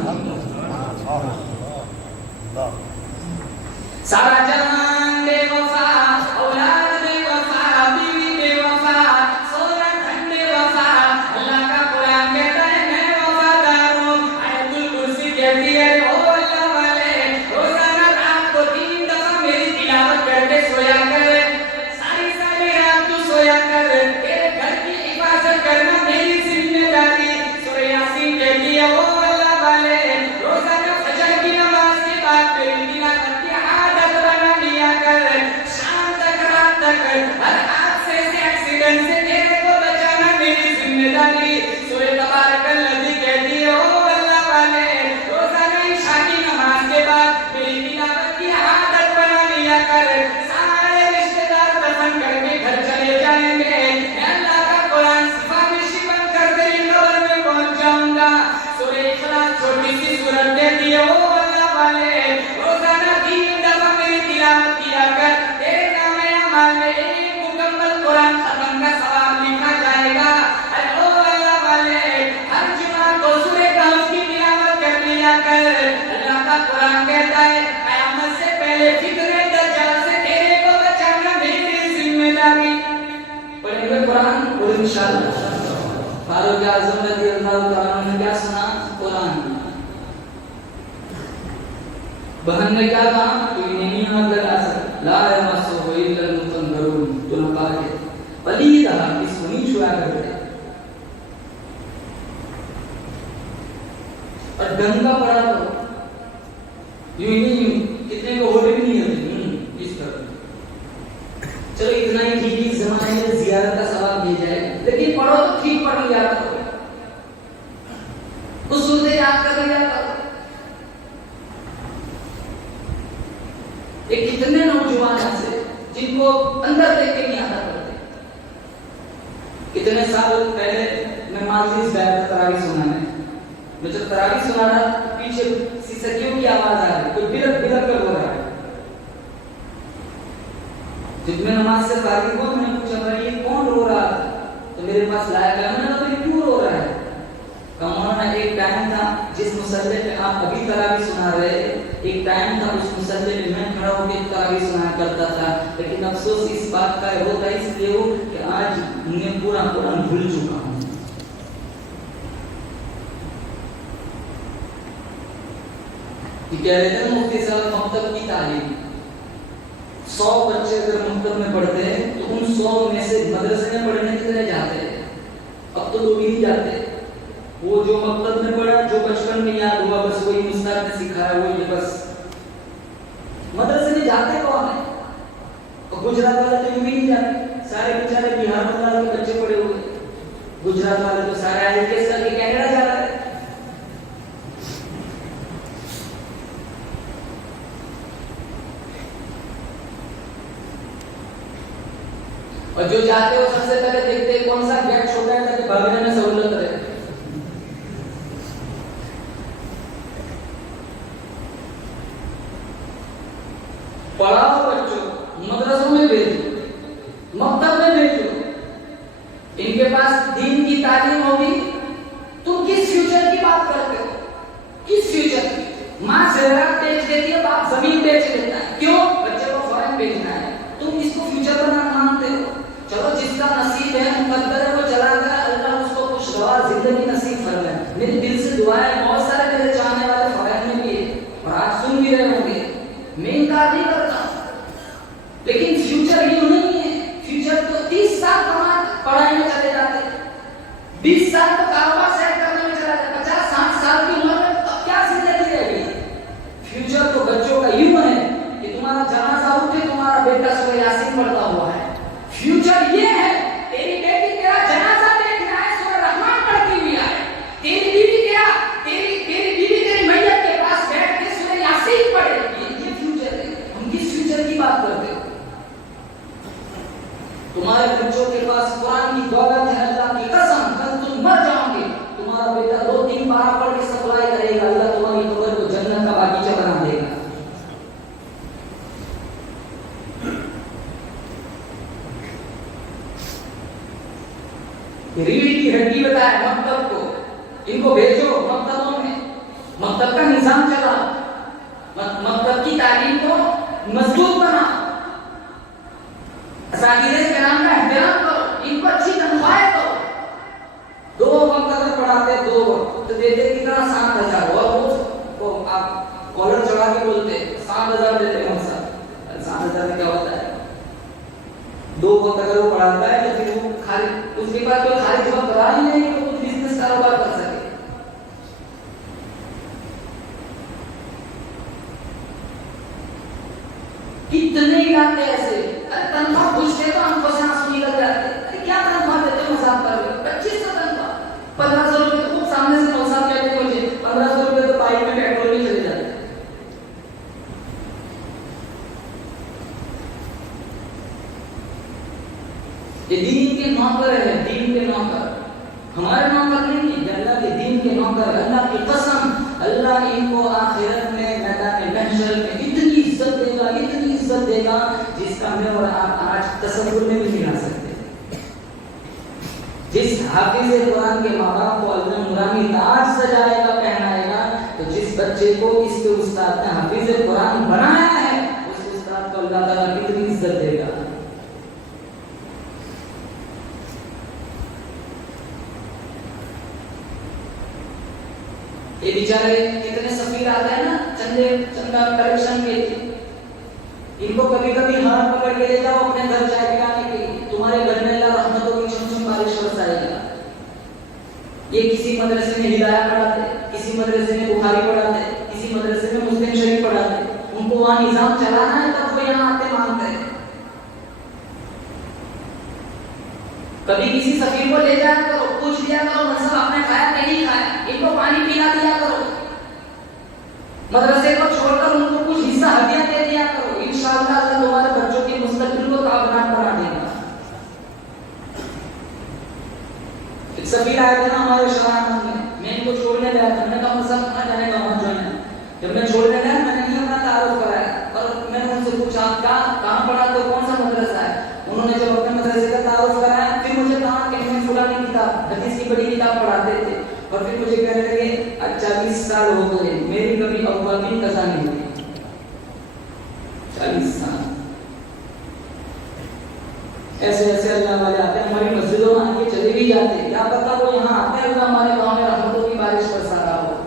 सारा जहान बेवफा, औलाद बेवफा, बीवी बेवफा, सोना धन बेवफा, अल्लाह का कुरान कहता है मैं वफादार हूँ। आयतुल कुर्सी कहती है ओ अल्लाह वाले रोजाना रात को 3 दफा मेरी तिलावत करके सोया कर, सारी सारी रात तू सोया कर, तेरे घर की हिफाजत करना मेरी जिम्मेदारी। सूरह यासीन कहती है ओ अल्लाह वाले रोजाना फजर की नमाज के बाद मेरी तिलावत की आदत बना लिया कर, शाम तक रात तक हर हादसे से एक्सीडेंट से तेरे को बचाना मेरी जिम्मेदारी। सूरह तबारकल्लज़ी कहती है ओ अल्लाह वाले रोजाना इशा इंशाअल्लाह। फारूक आज़म रज़ी अल्लाह तआला ने क्या सुना? कुरान। बहन ने क्या कहा? कोई नहीं हाथ लगा सकता, ला यमस्सुहु इल्लल मुतहहरुन, तो पाक है। पलीदा इसको नहीं छुआ करते। और गंगा पड़ा तो यूं नहीं, कितने को होली भी नहीं होती इस तरह। चलो इतना ही ठीक, इस जमाने में ज़ियारत का सवाब मिल जाए, लेकिन पढ़ो तो ठीक पढ़ लिया करो, उस सूरत याद कर लिया करो। ये कितने नौजवान ऐसे जिनको अंदर देख के नहीं आता पढ़ते। कितने साल पहले मैं माजिद बैठ तरावी सुनाने, मैं जब तरावी सुना रहा, पीछे सिसकियों की आवाज आ रही, कोई बिलक बिलक कर रो रहा है। जब मैं नमाज से फारिग हुआ, मैंने पूछा भाई ये कौन रो रहा था? तो मेरे पास लाया गया, मैंने कहा ये क्यों रो रहा है? कहा एक टाइम था जिस मुसल्ले पे आप अभी तरावी सुना रहे, एक टाइम था उस मुसल्ले पे मैं खड़ा होकर तरावी सुनाया करता था, लेकिन अफसोस इस बात का होता इसलिए हो कि आज मैं पूरा कुरान भूल चुका हूँ। कह रहे थे मुफ्ती साहब मकतब की तालीम, 100 बच्चे अगर मकतब में पढ़ते हैं तो उन 100 में से मदरसे में पढ़ने कितने जाते हैं? अब तो 2 भी नहीं जाते। वो जो मकतब में पढ़ा, जो बचपन में याद हुआ, बस वही मुस्ताद ने सिखाया, वही बस। मदरसे में जाते कौन है? और गुजरात वाले तो यूं भी नहीं जाते, सारे बेचारे बिहार बंगाल के बच्चे पढ़े हुए। गुजरात वाले तो सारे आईएएस करके कनाडा जा रहे हैं। और जो जाते हो सबसे पहले देखते हैं कौन सा गेट छोटा है ताकि भागने में सहूलत रहे। पढ़ाओ बच्चों, मदरसों में भेजो, मकतब में भेजो, इनके पास दीन की तालीम होगी। तुम किस फ्यूचर की बात करते हो? किस फ्यूचर की? माँ ज़राअत बेच देती है, बाप जमीन बेच देता है, क्यों? बच्चे को फॉरेन भेजना है। तुम इसको फ्यूचर बनाना मानते हो? चलो जिसका नसीब है, मुकद्दर है, वो चला गया, अल्लाह उसको खुशगवार जिंदगी नसीब फरमाए। मेरे दिल से दुआ है, बहुत सारे मेरे चाहने वाले फॉरेन में भी है और आज सुन भी रहे होंगे। मैं इनकार नहीं करता, लेकिन फ्यूचर यूं नहीं है। फ्यूचर तो 30 साल पढ़ाई में चले जाते, 20 साल तो कारोबार सेट करने में चला जाता, 50-60 साल की उम्र में तो क्या जिंदगी रहेगी? फ्यूचर तो बच्चों का यूं है कि तुम्हारा जनाजा उठे, तुम्हारा बेटा सूरह यासीन पढ़ता हुआ है। फ्यूचर ये है, तेरी बेटी तेरा जनाजा देखना है, सूरह रहमान पढ़ती हुई है। तेरी बीवी तेरी बीवी तेरी मैयत के पास बैठ के सूरह यासीन पढ़ेगी। ये फ्यूचर है। हम किस फ्यूचर की बात करते हो? तुम्हारे बच्चों के पास कुरान की दौलत है, अल्लाह की कसम, कल तुम मर जाओगे, तुम्हारा बेटा 2-3 पारा पढ़ के सप्लाई करेगा, अल्लाह तुम्हारी कब्र को जन्नत का बागीचा बना देगा। रीढ़ की हड्डी बताया मकतब को, इनको भेजो मकतबों में, मकतब का निजाम चला, मकतब की तालीम को मजबूत बना, असातिज़े किराम का एहतराम करो, इनको अच्छी तनख्वाहें दो। 2 वक्त अगर पढ़ाते 2 वक्त तो देते कितना? 7,000। और वो आप कॉलर चढ़ा के बोलते 7,000 देते हैं। 7,000 में क्या होता है? 2 वक्त अगर वो पढ़ाता है तो फिर वो खाली, उसके बाद कोई खाली जवाब करा ही नहीं कि वो कुछ बिजनेस कारोबार कर सके। कितने इलाके ऐसे, अरे तनख्वाह पूछते तो हमको से आंसू निकल जाते। अरे क्या तनख्वाह देते हो? मजाक कर रहे हो? 2500 तनख्वाह, 1500 रुपए तो खूब सामने से मौसा कहते हैं मुझे, 1500 रुपए तो बाइक में पेट्रोल में चले जाते। ये दीन के नौकर है, दीन के नौकर, हमारे नौकर नहीं है, अल्लाह के दीन के नौकर। अल्लाह की कसम, अल्लाह इनको आखिरत में मैदान महशर में इतनी इज्जत देगा, इतनी इज्जत देगा जिसका मैं और आप आज तसव्वुर में भी नहीं आ सकते। जिस हाफिज़ कुरान के माँ बाप को अल्लाह नूरानी ताज सजाएगा, पहनाएगा, तो जिस बच्चे को इसके उस्ताद ने हाफिज़ कुरान बनाया है, उस उस्ताद को अल्लाह ताला कितनी इज्जत देगा। बेचारे कितने सफीर आते हैं ना चंदा कलेक्शन के लिए, इनको कभी कभी हाथ पकड़ के ले जाओ अपने घर चाय पिलाने के लिए, तुम्हारे घर में अल्लाह रहमतों की झुमझुम बारिश बरसाएगा। ये किसी मदरसे में हिदाया पढ़ाते, किसी मदरसे में बुखारी पढ़ाते, किसी मदरसे में मुस्लिम शरीफ पढ़ाते, उनको वहाँ निजाम चलाना है तब वो यहाँ आते मांगते हैं। कभी किसी सफीर को ले जाया करो, पूछ लिया करो मसला आपने खाया नहीं खाया, इनको पानी पिला दिया करो, मदरसे को छोड़कर उनको कुछ हिस्सा हदिया दे दिया करो, इंशाअल्लाह अल्लाह तुम्हारे बच्चों की मुस्तकबिल को कामयाब बना देगा। एक सफीर आया था ना हमारे शहर में, मैं इनको छोड़ने गया था, मैंने कहा मसला कहाँ जाने का वहाँ जो है, जब मैं छोड़ने गया मैंने नहीं अपना तारुफ कराया और मैंने उनसे पूछा कहाँ पढ़ाते हो, कौन सा मदरसा है, उन्होंने जब अपने मदरसे का तारुफ कराया फिर मुझे कहा कि मैं फलानी किताब हदीस की बड़ी किताब पढ़ाते थे और फिर मुझे कहने लगे 40 साल हो गए मेरी कभी अव्वल में कज़ा नहीं हुई। 40 साल ऐसे ऐसे अल्लाह वाले आते हैं, हमारी मस्जिदों में आके चले भी जाते हैं, क्या पता वो यहाँ आते हैं हमारे गांव में रहमतों की बारिश बरसा रहा हो।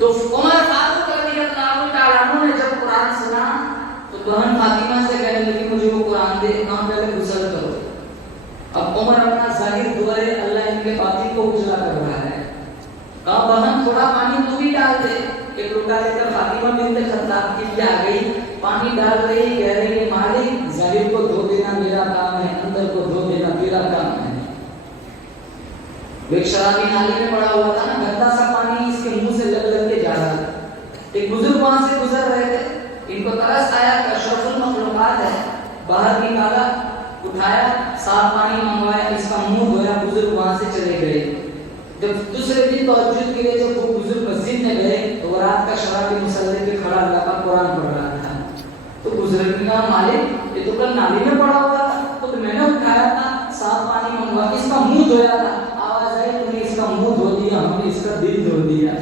तो उमर फारूक रज़ियल्लाहु ताला अन्हु ने जब कुरान सुना तो बहन फातिमा से कहने लगी मुझे वो कुरान दे, कहां पहले गुस्ल करो। अब उमर अपना जाहिर दुआए अल्लाह इनके बातिन को उजला कर रहा है, कहा बहन थोड़ा पानी तू भी डाल दे। एक लोटा लेकर फातिमा बिन्त खत्ताब की भी आ गई, पानी डाल रही, कह रही है मालिक जाहिर को धो देना मेरा काम है, अंदर को धो देना तेरा काम है। एक शराबी नाली में पड़ा हुआ था ना, गंदा सा पानी इसके मुंह से लग लग के जा रहा था। एक बुजुर्ग वहां से गुजर रहे थे, इनको तरस आया कि अशरफुल मखलूकात है, बाहर निकाला, उठाया, साफ पानी मंगवाया, इसका मुंह धोया, बुजुर्ग वहां से चले गए। जब दूसरे दिन तहज्जुद के लिए जब वो बुजुर्ग मस्जिद में गए तो वो रात का शराबी मुसल्ले पे खड़ा लगा कुरान पढ़ रहा था। तो बुजुर्ग ने कहा मालिक ये तो कल नाली में पड़ा हुआ था, तो मैंने उठाया था, साफ पानी मंगवा के इसका मुंह धोया था, आवाज आई तुमने इसका मुंह धो दिया, हमने इसका दिल धो दिया।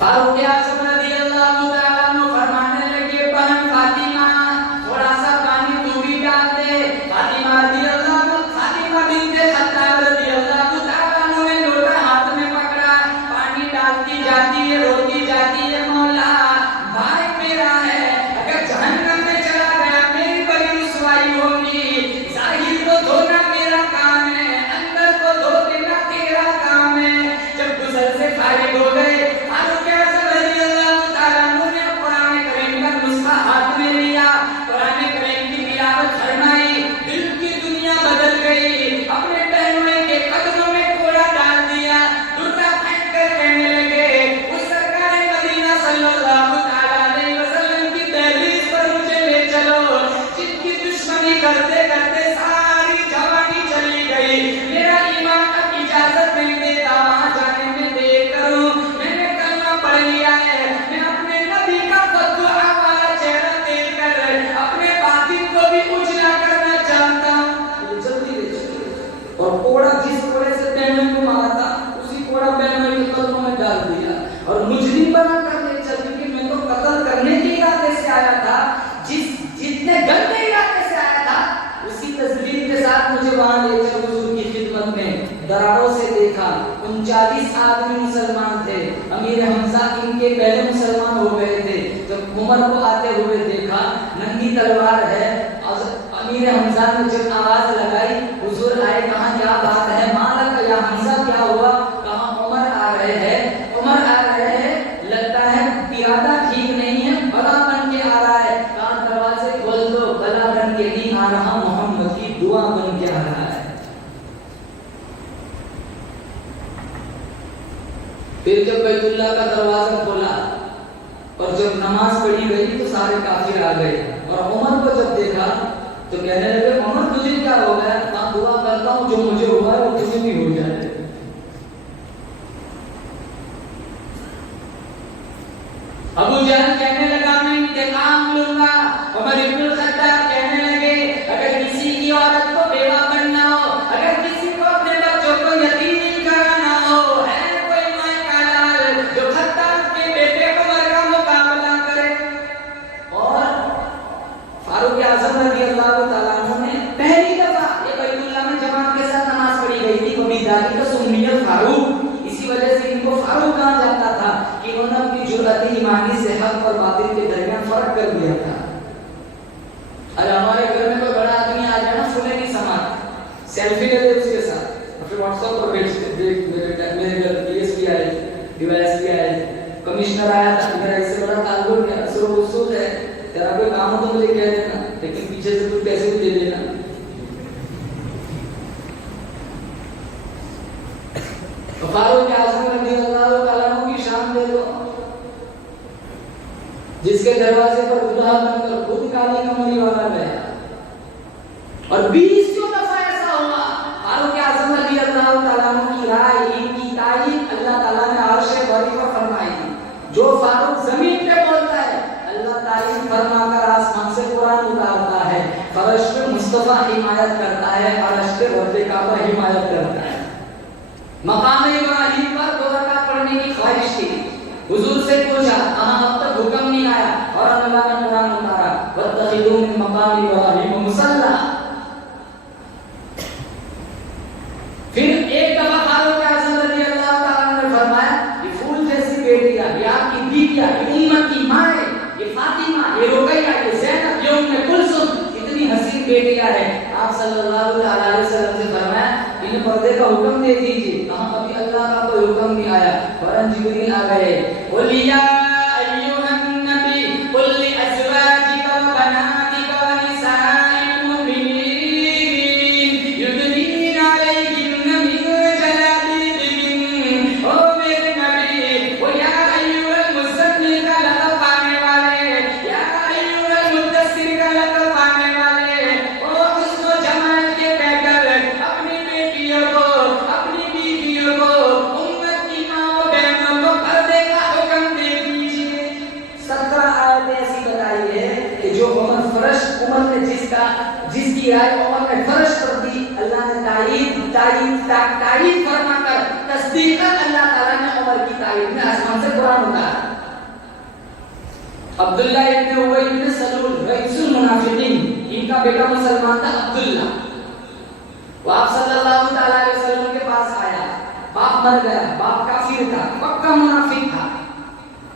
फारूक आज़म रज़ियल्लाहु ताला अन्हु फरमाने लगे बहन फातिमा थोड़ा सा पानी तू भी डाल दे। फातिमा बिन्त खत्ताब रज़ियल्लाहु ताला अन्हु ने लोटा हाथ में पकड़ा, पानी डालती जाती है, रोती जाती है, मौला भाई मेरा है, अगर जहन्नम में चला गया मेरी बड़ी रुसवाई होगी। जाहिर को धोना मेरा काम है, अंदर को धो देना तेरा काम है। जब गुजर से फारिग हो गए करते करते सारी जवानी चली गई, मेरा ईमान अब इजाजत नहीं देता वहां जाने में देर करूं। मैंने कलमा पढ़ लिया है, मैं अपने नबी का बद्दुआ वाला चेहरा देखकर अपने बातिन को भी उजला करना चाहता हूं। जल्दी ले चलो और कोड़ा जिस कोड़े से बहनों को मारा था उसी कोड़ा बहनों के कदमों में डाल दिया और मुजरिम बना कर ले चल, क्योंकि मैं तो कत्ल करने के इरादे से आया था, जितने गंदे इरादे से आया था उसी तस्वीर के साथ मुझे वहां ले चलो हुजूर की खिदमत में। दरारों से देखा 39 आदमी मुसलमान थे, अमीर हमजा इनके पहले मुसलमान हो गए थे। जब उमर को आते हुए देखा, नंगी तलवार है, अमीर हमजा ने जब आवाज लगाई हुजूर आए, कहा क्या बात है, मालक या हमजा क्या हुआ, कहा उमर आ रहे हैं, उमर आ रहे हैं, लगता है इरादा ठीक नहीं है, बला बन के आ रहा है, कहा दरवाजे खोल दो, बला बन के नहीं आ रहा, मोहम्मद की दुआ बन के आ रहा है। फिर जब बैतुल्लाह का दरवाजा खोला और जब नमाज पढ़ी गई तो सारे काफिर आ गए और उमर को जब देखा तो कहने लगे उमर तुझे क्या हो गया, मैं दुआ करता हूं जो मुझे हुआ है वो तुझे भी हो जाए। अबू जहल कहने लगा मैं इंतकाम लूंगा, उमर इब्न खत्ताब कहने लगे अगर किसी की औरत को बेवा बनना हो, अगर किसी को अपने बच्चों को यतीम कराना اپنی ایمانی سے حق اور باطل کے درمیان فرق کر دیا تھا. اگر ہمارے گھر میں کوئی بڑا آدمی آ جائے نا فلے نہیں سماتا, سیلفی لے لے اس کے ساتھ اور پھر واٹس ایپ پر بھیج میرے گھر پی ایس پی آئے, ڈیوائس پی آئے, کمشنر آیا تھا, میرا اس سے بڑا تعلق ہے, سر وصول ہے, تیرا کوئی کام ہو تو مجھے کہہ دینا, لیکن پیچھے سے کچھ پیسے بھی دے دینا. فاروق اعظم رضی اللہ تعالیٰ عنہ کی شان دے دو, جس کے دروازے پر دلہا بن کر خود کالی کمری والا گیا, اور 20 دفعہ ایسا ہوا. فاروق اعظم رضی اللہ تعالیٰ عنہ کی رائے, ان کی تعریف اللہ تعالیٰ نے عرش باری پر فرمائی. جو فاروق زمین پہ بولتا ہے اللہ تعریف فرما کر آسمان سے قرآن اتارتا ہے, فرش پہ مصطفیٰ حمایت کرتا ہے, عرش پہ رب کعبہ حمایت کرتا ہے. مقام ابراہیم پر 2 رکعت پڑھنے کی خواہش تھی, حضور سے پوچھا, کہاں اب تک حکم نہیں آیا, اور اللہ نے قرآن اتارا, واتخذوا من مقام ابراہیم مصلی. پھر ایک دفعہ فاروق اعظم رضی اللہ تعالیٰ عنہ نے فرمایا, یہ پھول جیسی بیٹی ہے, یہ آپ کی بیٹی ہے, یہ امت کی ماں ہے, یہ فاطمہ, یہ رقیہ, یہ زینب, یہ ام کلثوم, اتنی حسین بیٹیاں ہیں. آپ صلی اللہ علیہ وسلم سے فرمایا, انہیں پردے کا حکم دے دیجیے. کہاں ابھی اللہ کا کوئی حکم نہیں آیا, فوراً جبریل آ گئے. قل یا ایھا النبی قل لازواجک وبناتک ونساء المؤمنین یدنین علیہن من جلابیبہن. او میرے نبی, او یا ایھا المزمل کا لقب پانے والے, یا ایھا المدثر کا لقب پانے والے, او حسن و جمال کے پیکر, اپنی بیٹیوں کو, اپنی بیویوں کو, امت کی ماں و بہنوں کو پردے کا حکم دے دیجیے. 17 آیتیں ایسی بتائی ہے کہ جو عمر نے جس کی رائے عمر نے فرش کر دی, اللہ نے تائید فرما کر تصدیق کر, اللہ تعالیٰ نے عمر کی تائید میں آسمان سے قرآن اتارا. عبداللہ ابن ابی ابن سلول رئیس المنافقین, ان کا بیٹا مسلمان تھا عبداللہ. وہ آپ صلی اللہ علیہ وسلم کے پاس آیا, باپ مر گیا, باپ کافر تھا, پکا منافق تھا,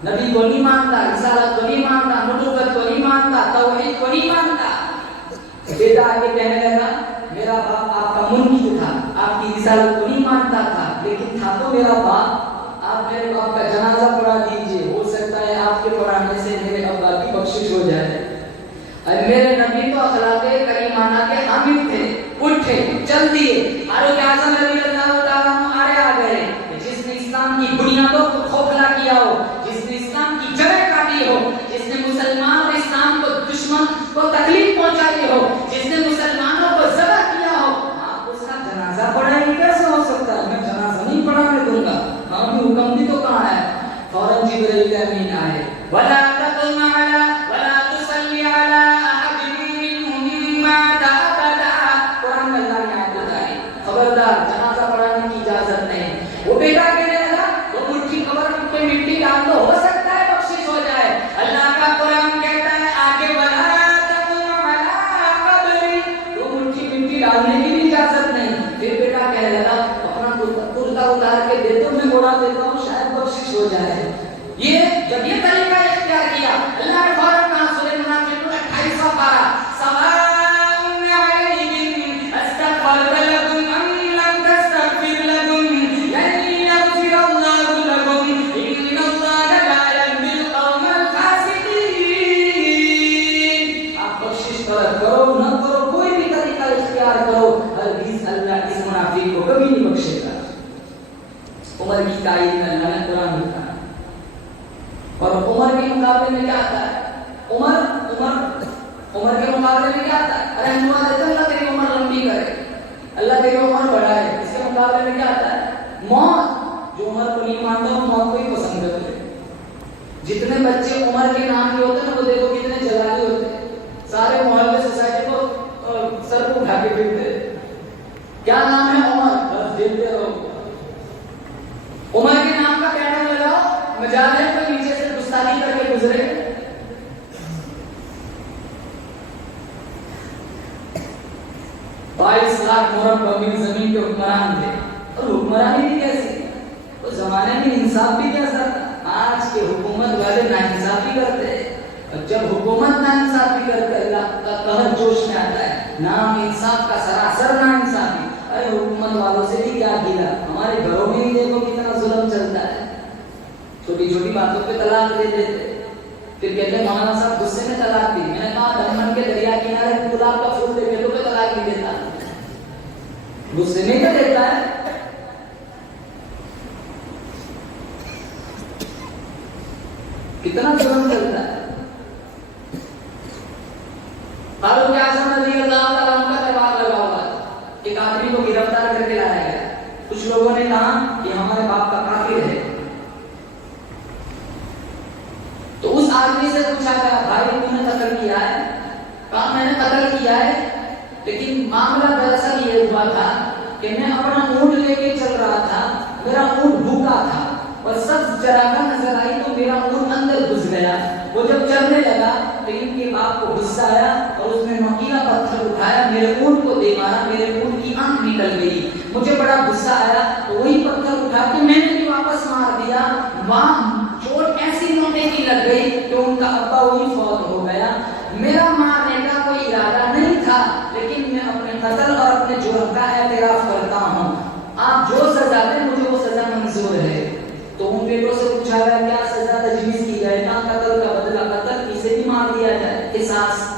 نبی کو نہیں مانتا, رسالت کو نہیں مانتا, نبوت کو نہیں مانتا, توحید کو نہیں مانتا. بیٹا آگے کہنے لگا, میرا باپ آپ کا منکر تھا, آپ کی رسالت کو نہیں مانتا تھا, لیکن تھا تو میرا باپ, آپ میرے باپ کا جنازہ پڑھا دیجئے, ہو سکتا ہے آپ کے پڑھانے سے میرے ابا کی بخشش ہو جائے. اور میرے نبی تو اخلاق کریمانہ کے حامل تھے, اٹھے, چل دیے. فاروق اعظم رضی اللہ تعالیٰ عنہ آڑے آ گئے, جس نے اسلام کی بنیادوں کو کھوکھلا کیا ہو, جس نے اسلام کی جڑیں کاٹی ہو, جس نے مسلمان اور اسلام کو دشمن کو تکلیف پہنچائی ہو, جس نے مسلمانوں کو ذبح کیا ہو, آپ اس کا جنازہ پڑھائیں گے, کیسے ہو سکتا ہے؟ میں جنازہ نہیں پڑھانے دوں گا. آپ کی حکم بھی تو کہاں ہے؟ فوراً جبرائیل امین آئے, ولا تقم علی ولا تصلی علی احد منهم مات ابدا. قرآن میں اللہ نے آیت بتائی, خبردار جنازہ پڑھانے کی اجازت نہیں. وہ بیٹا کہنے لگا, وہ مٹھی قبر پہ مٹی ڈال دو, ہو سکتا ہے بخشش ہو جائے. اللہ کا قرآن کہتا ہے آگے, ولا تقم علی قبری, وہ مٹھی مٹی ڈالنے کی بھی اجازت نہیں. پھر بیٹا کہنے لگا, اپنا کرتا اتار کے دے دو, میں اڑا دیتا ہوں, شاید بخشش ہو جائے. یہ جب یہ طریقہ اختیار کیا, اللہ نے فوراً کہا, سورہ منافقون 28واں پارہ, سواء علیہم استغفرت لکم ام لم تستغفر لکم لن یغفر اللہ لکم ان اللہ لا یهدی القوم الفاسقین. آپ بخشش کرو نہ کرو, کوئی بھی طریقہ اختیار کرو, ہرگز اللہ اس منافق کو کبھی نہیں بخشے گا. عمر کی تائید میں اللہ نے قرآن اتارا. اور عمر کے مقابلے میں کیا آتا ہے؟ عمر کے مقابلے میں کیا آتا ہے؟ ارے اللہ تیری عمر لمبی کرے, اللہ تیری عمر بڑھائے. اس کے مقابلے میں کیا آتا ہے؟ موت. جو عمر کو نہیں مانتا وہ موت کو ہی پسند کرتے. جتنے بچے عمر کے نام کے ہوتے ہیں وہ دیکھو کتنے جلالی ہوتے ہیں, سارے محلے سوسائٹی کو سر کو اٹھا کے پھرتے. کیا نام ہے؟ عمر. بس دیکھتے رہو. عمر کے نام کا بینر لگاؤ, مجالے کو نیچے سے گستاخی کر کے گزرے. 22 لاکھ مربع میل زمین کے حکمران تھے, اور حکمرانی بھی کیسی, اس زمانے میں انصاف بھی کیسا تھا. آج کے حکومت والے इंसाफी करते, और जब हुकूमत ना इंसाफी करते अल्लाह का कहर जोश में आता है, नाम इंसाफ का सरासर ना इंसाफी। अरे हुकूमत वालों से भी क्या गिला, हमारे घरों में ही देखो कितना जुल्म चलता है, छोटी छोटी बातों पे तलाक दे देते, फिर कहते हैं मौलाना साहब गुस्से में तलाक दी। मैंने कहा दमन के दरिया किनारे गुलाब का फूल देखे तो कोई तलाक नहीं देता, गुस्से में क्या देता है। कितना जुल्म चलता है। फारूक आज़म रज़ियल्लाहु ताला अन्हु का दरबार लगा हुआ था, एक आदमी को गिरफ्तार करके लाया गया। कुछ लोगों ने कहा कि हमारे बाप का कातिल है, तो उस आदमी से पूछा गया भाई तूने कत्ल किया है? कहा मैंने कत्ल किया है, लेकिन मामला दरअसल ये हुआ था कि मैं अपना ऊंट लेके चल रहा था, मेरा ऊंट भूखा था और सब्ज चरागाह नजर आई तो मेरा ऊंट अंदर घुस गया। वो जब चलने लगा तो इनके बाप को गुस्सा आया और उसने नोकीला पत्थर उठाया, मेरे ऊंट को दे मारा, मेरे ऊंट की आंख निकल गई। मुझे बड़ा गुस्सा आया तो वही पत्थर उठा के मैंने भी वापस मार दिया, वहां चोट ऐसी नोटे की लग गई कि उनका अब्बा वही फौत हो गया। मेरा मारने का कोई इरादा नहीं था, लेकिन मैं अपने कत्ल और अपने जुर्म का एतराफ करता हूँ, आप जो सजा दें मुझे वो सजा मंजूर है। तो उन बेटों से पूछा गया क्या सजा तजवीज की जाए? कहा कत्ल का बदला कत्ल, इसे भी मार दिया जाए, किसास।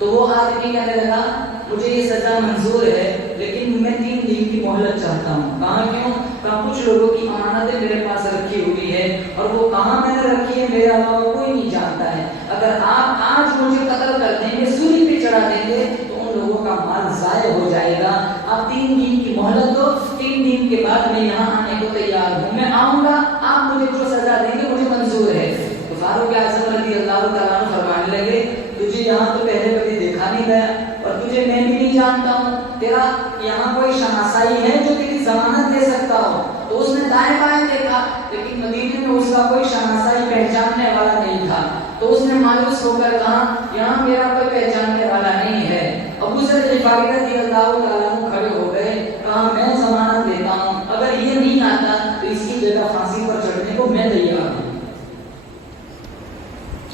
तो वो आदमी कहने लगा मुझे ये सजा मंजूर है, लेकिन मैं 3 दिन की मोहलत चाहता हूँ। कहा क्यों? कहा कुछ लोगों की अमानतें मेरे पास रखी हुई है और वो कहाँ मैंने रखी है मेरे अलावा कोई नहीं जानता है। अगर आप आज मुझे कत्ल कर देंगे, सूली पे चढ़ा देंगे तो उन लोगों का माल जाया हो जाएगा। आप 3 दिन की मोहलत दो, 3 दिन के बाद मैं यहाँ आने को तैयार हूँ, मैं आऊंगा, आप मुझे जो सजा देंगे मुझे मंजूर है। तो फारूक आज़म रज़ियल्लाहु ताला अन्हु फरमाने लगे तुझे यहाँ तो पहले कभी देखा नहीं गया और तुझे मैं भी नहीं जानता हूँ, तेरा यहाँ कोई शनासाई है जो तेरी जमानत दे सकता हो? तो उसने दाएं बाएं देखा, लेकिन मदीने में उसका कोई शनासाई पहचानने वाला नहीं था। तो उसने मायूस होकर कहा यहाँ मेरा कोई पहचानने वाला नहीं है। अबू ज़र ग़िफ़ारी रज़ियल्लाहु ताला अन्हु खड़े हो गए, कहा मैं जमानत देता हूँ, अगर ये नहीं आता तो इसकी जगह फांसी पर चढ़ने को मैं तैयार हूँ।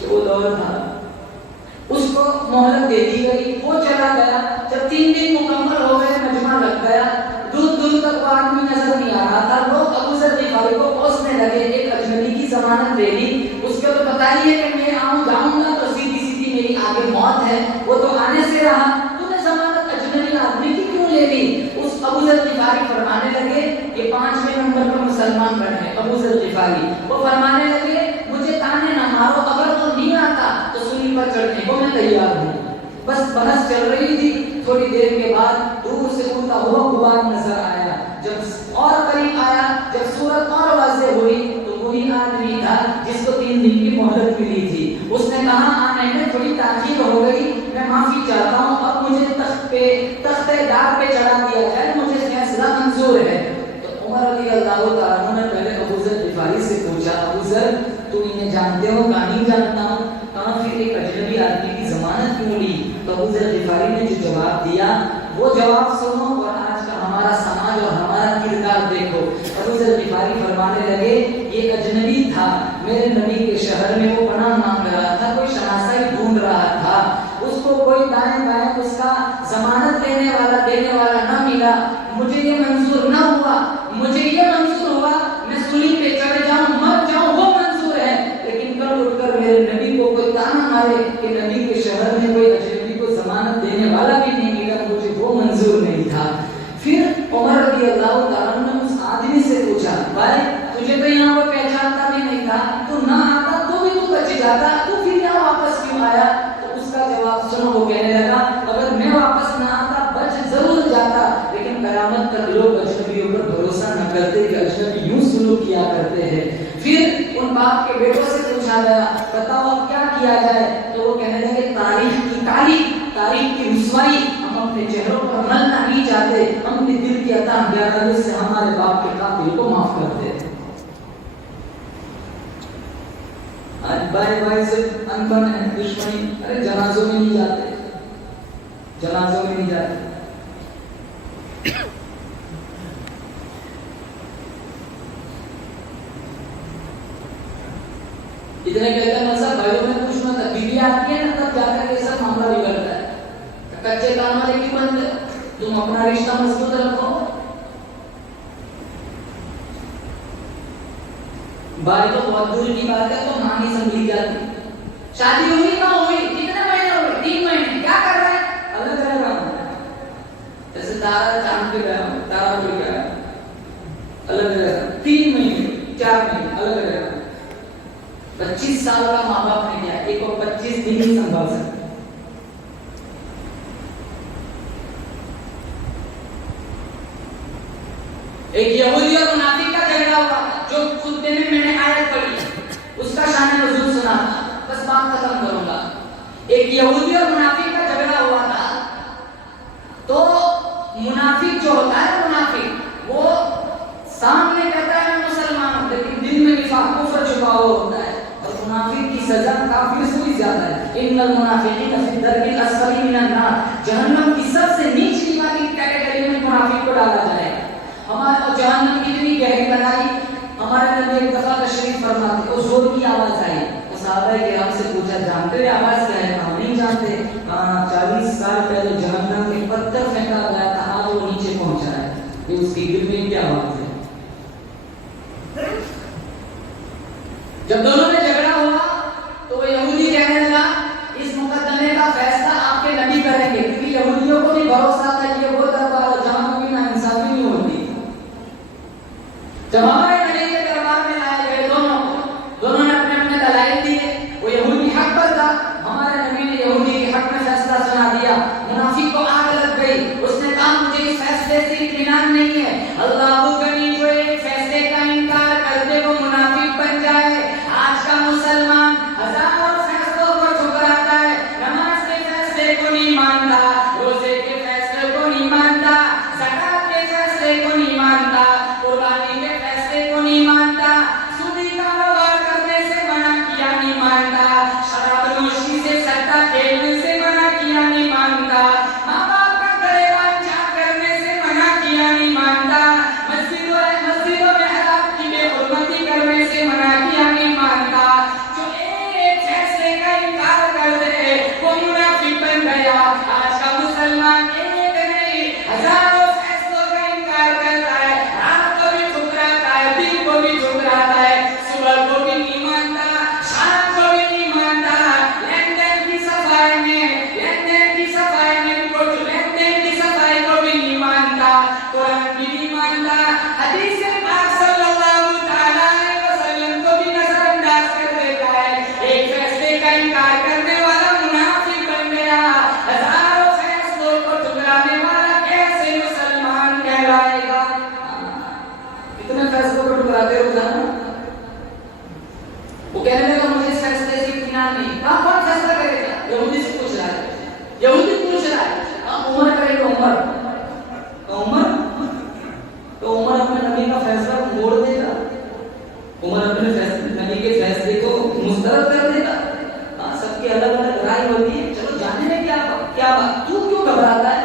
वो दौर था, उसको मोहलत दे दी गई, वो चला गया। जब 3 दिन मुकम्मल हो गए, मजमा लग गया, दूर दूर तक वो आदमी नजर नहीं आ रहा था। लोग अबू ज़र ग़िफ़ारी को कोसने लगे, एक अजनबी की जमानत दे दी, उसको तो पता ही है कि मैं आऊं जाऊंगा तो सीधी सीधी मेरी आगे मौत है, वो तो आने से रहा, तूने जमानत अजनबी आदमी की क्यों ले ली? उस अबू ज़र ग़िफ़ारी फरमाने लगे, ये 5वें नंबर पर मुसलमान बने अबू ज़र ग़िफ़ारी, वो फरमाने लगे मुझे ताने ना मारो, अगर तो नहीं आता तो सूली पर चढ़ने को मैं तैयार हूँ। बस बहस चल रही थी, थोड़ी देर के बाद दूर से उड़ता हुआ गुबार नजर आया। जब और करीब आया, जब सूरत और वाज़ेह हुई तो वही आदमी था जिसको 3 दिन की मोहलत मिली थी। उसने कहा आने में थोड़ी ताखीर हो गई, मैं माफी चाहता हूँ, अब मुझे तख्ते-दार पे चढ़ा दिया जाए, मुझे फैसला मंजूर है। तो उमर रज़ियल्लाहु ताला अन्हु ने पहले अबू ज़र ग़िफ़ारी से पूछा, अबू ज़र तुम इन्हें जानते हो? कहा नहीं जानता हूँ। कहा फिर एक अजनबी आदमी की जमानत क्यों ली? तो अबू ज़र ग़िफ़ारी ने जो जवाब दिया वो जवाब सुनो और आज का हमारा समाज और हमारा किरदार देखो। अबू ज़र ग़िफ़ारी फरमाने लगे ये अजनबी था, मेरे नबी के शहर में वो पनाह मांग रहा था, कोई शनासाई ढूंढ रहा था, उसको कोई दाएं बाएं उसका जमानत देने वाला न मिला, मुझे ये मंजूर न हुआ, मुझे ये मंजूर हुआ मैं सूली पे चढ़ जाऊं, मर जाऊं, वो मंजूर है, लेकिन कल उठकर मेरे नबी को कोई ताना मारे कि नबी के शहर में कोई अजनबी को जमानत देने वाला भी नहीं मिला, मुझे वो मंजूर नहीं था। फिर उमर रज़ियल्लाहु ताला अन्हु ने उस आदमी से पूछा, भाई तुझे तो यहाँ वो पहचानता भी नहीं था, तू ना आता तो भी तू बच जाता, तू फिर यहाँ वापस क्यों आया? तो उसका जवाब सुनो, वो कहने लगा अगर मैं वापस ना आता बच जरूर जाता, लेकिन कयामत तक लोग अजनबियों पर भरोसा न करते कि अजनबी यूं सुलूक किया करते हैं। फिर उन बाप के बेटों से पूछा गया बताओ अब क्या किया जाए? तो वो कहने लगे तारीख की रुसवाई हम अपने चेहरों पर मलना नहीं चाहते, हम अपने दिल की अता बेअदबी से हमारे बाप के कातिल को माफ कर दे। आज भाई से अनबन है, दुश्मनी, अरे जनाजों में नहीं जाते, जनाजों में नहीं जाते। اتنے کہتے ہیں مطلب بھائیوں میں پوچھنا تھا بیوی آتی ہے نا تب جا کر یہ سب معاملہ بگڑتا ہے. کچے کام والے کی بند تم اپنا رشتہ مضبوط رکھو. بھائی تو بہت دور کی بات ہے تو مانی سنبھلی جاتی. شادی ہوئی نہ ہوئی کتنے مہینے ہوئے 3 مہینے کیا کر رہا ہے الگ رہ رہا ہوں. جیسے تارا چاند پہ گیا تارا پہ گیا الگ رہ رہا 3 مہینے 4 مہینے الگ رہ رہا. 25 سال کا ماں باپ نے کیا ایک کو 25 دن ہی سنبھال سکتے. ایک یہودی اور منافق کا جھگڑا ہوا جو خطبے میں نے آیت پڑھی اس کا شان نزول سنا تھا. بس بات ختم کروں گا. ایک یہودی اور منافق کا جھگڑا ہوا تھا. تو منافق جو ہوتا ہے منافق وہ سامنے کہتا ہے مسلمان لیکن دل میں نفاق کفر چھپا ہوا ہوتا ہے. اور منافق کی سزا کافر سے بھی زیادہ ہے. ان المنافقین فی الدرک الاسفل من النار. جہنم کی سب سے نچلی والی کیٹیگری میں منافق کو ڈالا جائے گا. ہمارا جہنم کی اتنی گہری بنائی. ہمارے نبی ایک دفعہ تشریف فرماتے اور زور کی آواز آئی. صحابہ کرام سے پوچھا جانتے ہیں آواز کیا ہے؟ ہم نہیں جانتے. 40 سال پہلے جہنم میں پتھر پھینکا گیا تھا آج وہ نیچے پہنچا ہے. یہ اس کی گرنے کی آواز ہے. جب دونوں میں جھگڑا ہوا تو وہ یہودی کہنے لگا اس مقدمے کا فیصلہ آپ کے نبی کریں گے کیونکہ یہودیوں کو بھی بھروسہ تھا یہ وہ دربار ہے جہاں کبھی ناانصافی نہیں ہوتی. جب ہمارے نبی کے دربار میں آئے گئے دونوں نے اپنے اپنے دلائل دیے. وہ یہودی حق پر تھا. ہمارے نبی نے یہودی کے حق میں فیصلہ سنا دیا. منافق کو آگ لگ گئی. اس نے کہا مجھے اس فیصلے سے اطمینان نہیں ہے. اللہ غنی جو ایک فیصلے کا انکار کر دے وہ منافق بن جائے. آج کا مسلمان ہزاروں فیصلوں کو ٹھکراتا ہے. نماز کے فیصلے کو نہیں مانتا, روزے کے فیصلے کو نہیں مانتا, زکات کے فیصلے کو نہیں مانتا, قربانی کے فیصلے کو نہیں مانتا, سودی کاروبار کرنے سے منع کیا نہیں مانتا, شراب نوشی سے سٹا کھیلنے سے منع کیا نہیں مانتا, ماں باپ کا گریبان چاک کرنے سے منع کیا نہیں مانتا, مسجدوں میں حرام کی بے حرمتی کرنے سے منع کیا نہیں مانتا. جو ایک فیصلے کا انکار کر دے وہ منافق بن گیا. آج کا مسلمان ایک نہیں ہزاروں فیصلوں کا انکار کرتا ہے. رات کو بھی ٹھکراتا ہے, دن کو بھی ٹھکراتا ہے, صبح کو بھی نہیں مانتا, شام کو بھی نہیں مانتا. لین دین کی صفائی میں لین دین کی صفائی کو بھی نہیں مانتا, قرآن بھی نہیں مانتا, حدیث پاک صلی اللہ تعالیٰ علیہ وسلم کو بھی نظر انداز کر دیتا ہے. ایک فیصلے کا انکار کرنے والا منافق بن گیا. ہزاروں فیصلوں کو ٹھکرانے والا کیسے مسلمان کہلائے گا؟ کتنے فیصلوں کو ٹھکراتے ہو جانا. وہ کہنے لگا مجھے اس فیصلے سے اطمینان نہیں. کہاں کون فیصلہ کرے گا؟ یہودی سے پوچھ رہا ہے. یہودی پوچھ رہا ہے عمر کرے گا. عمر اپنے نبی کا فیصلہ موڑ دے گا. عمر اپنے نبی کے فیصلے کو مسترد کر دے گا. سب کی الگ الگ رائے ہوتی ہے. چلو جاننے میں کیا بات, تو کیوں گھبراتا ہے؟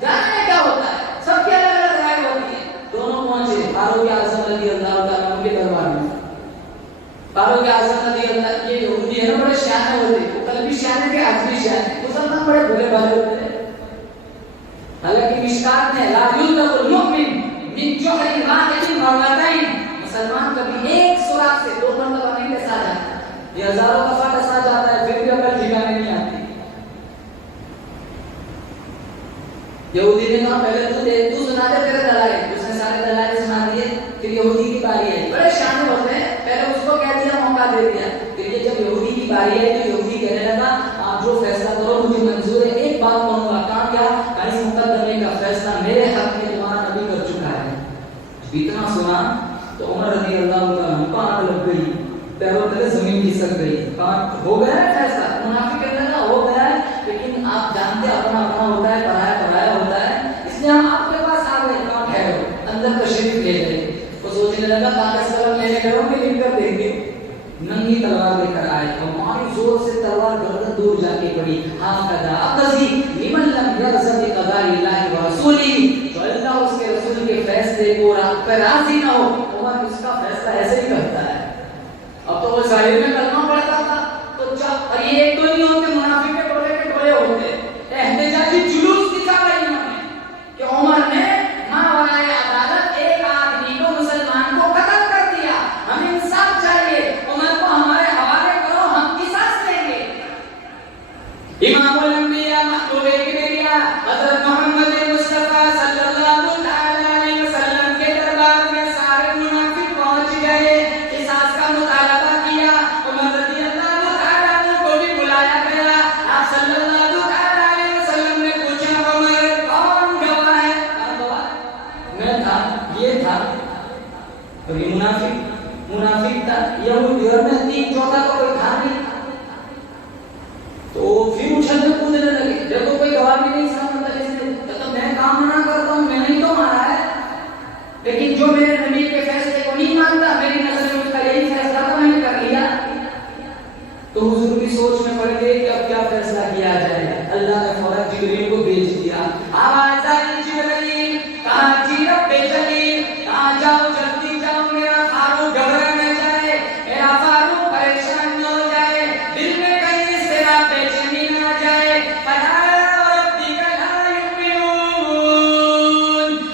جاننے میں کیا ہوتا ہے؟ سب کی الگ الگ رائے ہوتی ہے. دونوں پہنچے فاروق اعظم رضی اللہ تعالیٰ عنہ کے دربار میں. فاروق اعظم رضی اللہ, یہ یہودی ہے نا بڑے شیانے ہوتے, وہ کل بھی شیانے تھے آج بھی شیانے. مسلمان بڑے بھولے بھالے ہوتے ہیں. حالانکہ مشکات میں لا یلدغ المؤمن من جحر واحد مرتين, مسلمان کبھی ایک سوراخ سے 2 مرتبہ نہیں ڈسا جاتا. یہ ہزاروں دفعہ ڈسا جاتا ہے پھر بھی عقل ٹھکانے نہیں آتی. یہودی نے کہا پہلے تو سنا دے تیرے دلائل. اس نے سارے دلائل سنا دیے. پھر یہودی کی باری ہے. بڑے شانے ہوتے ہیں, پہلے اس کو کہہ دیا, موقع دے دیا. پھر یہ جب یہودی کی باری ہے تو یہودی کہنے لگا آپ جو فیصلہ کرو مجھے منظور ہے. ایک بات کہوں گا, کہاں کیا؟ اس مقدمے کا فیصلہ میرے حق میں تمہارا نبی کر چکا ہے. اتنا سنا تو عمر رضی اللہ عنہ کو آگ لگ گئی, پیروں تلے زمین کھسک گئی. کہاں ہو گیا ہے فیصلہ؟ منافق کہنے لگا ہو گیا ہے, لیکن آپ جانتے اپنا اپنا ہوتا ہے, پرایا ہوتا ہے, اس لیے ہم آپ کے پاس آ گئے. کہاں ٹھہرو, اندر تشریف لے گئے. وہ سوچنے لگا کاغذ قلم لینے گئے ہوں گے, لکھ کر دیں گے. ننگی تلوار لے کر آئے اور ماری زور سے تلوار گردن دور جا کے پڑی. ہاں قضا اقضی لمن لم یرضى بقضاء اللہ ورسولہ, جو اللہ اس کے رسول کے فیصلے کو پر راضی نہ ہو, عمر اس کا فیصلہ ایسے ہی کرتا ہے. اب تو وہ ظاہر میں کلمہ क्योंकि मुनाफिक था यहूदी और में तीन चौथा का कोई था नहीं। तो फिर उछल में कूदने लगे, देखो कोई गवाह भी नहीं समझता जिसने तो मैं काम ना करता हूँ, मैंने ही तो मारा है, लेकिन जो मेरे नबी के फैसले को नहीं मानता, मेरी नजर में उसका यही फैसला तो मैंने कर लिया। तो हुजूर की सोच में पड़ गए कि अब क्या फैसला किया जाए। अल्लाह ने फौरन जिब्रील को भेज दिया। आवाज आई जिब्रील, कहा जी रब्बे जलील, कहा जाओ जल्दी जाओ, मेरा फारूक घबरा न जाए, मेरा फारूक परेशान न हो जाए, दिल में कहीं से ना बेचैनी न जाए।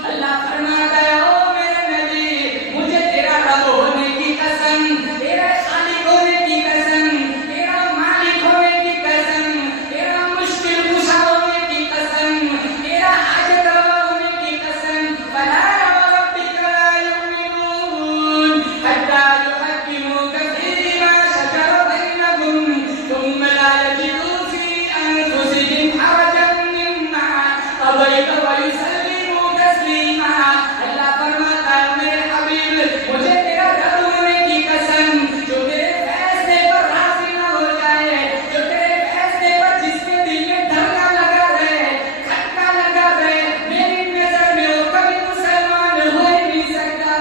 अल्लाह फरमाता है ओ मेरे नबी, मुझे तेरा रब होने की कसम, तेरा खालिक होने की कसम, तेरा मालिक होने की कसम, तेरा मुश्किल कुशा होने की कसम, तेरा हाजत रवा होने की कसम, फला रब्बिका ला युमिनून हत्ता युहक्किमूका फीमा शजरा बैनहुम थुम्मा ला यजिदू फी अनफुसिहिम हरजन मिम्मा क़ज़ैत व युसल्लिमू तस्लीमा। अल्लाह फरमाता है मेरे हबीब, मुझे तेरा रब होने की कसम, जो तेरे फैसले पर राज़ी न हो जाए, जो तेरे फैसले पर जिसके दिल में धक्का लगा रहे, खटका लगा रहे, मेरी नजर में वो कभी मुसलमान हो ही नहीं सकता।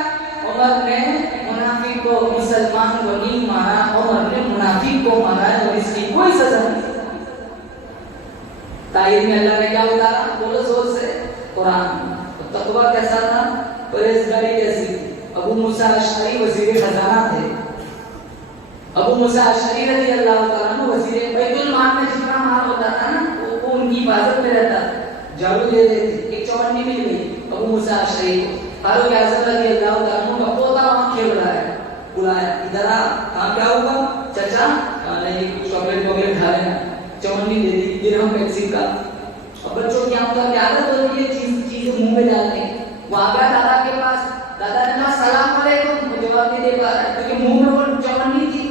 उमर ने मुनाफिक को मुसलमान को नहीं मारा, उमर ने मुनाफिक को मारा और इसकी कोई सजा नहीं। तारीख में अल्लाह ने क्या उतारा, बोलो जोर से, कुरान। तो तकवा कैसा था, परहेजगारी कैसी थी। अबू मूसा अशअरी वजीर खजाना थे। अबू मूसा अशअरी रज़ी अल्लाह तआला अन्हु वजीर बैतुल माल में जितना माल होता था ना, वो उनकी हिफाजत में रहता था। झाड़ू दे देते, एक चौवन्नी मिल गई अबू मूसा अशअरी को। फारूक आज़म रज़ी अल्लाह तआला अन्हु का पोता वहां खेल रहा है, बुलाया, इधर आ, कहां क्या हुआ चाचा, कहा नहीं चॉकलेट वॉकलेट खा लेना, चौवन्नी दे दी, दिरहम पैसे का। अब बच्चों की आदत होती है चीजें मुंह में डालने। वो आ गया दादा के पास, दादा ने कहा सलाम अलैकुम, वो जवाब नहीं दे पा रहा क्योंकि मुंह में वो चौवन्नी थी।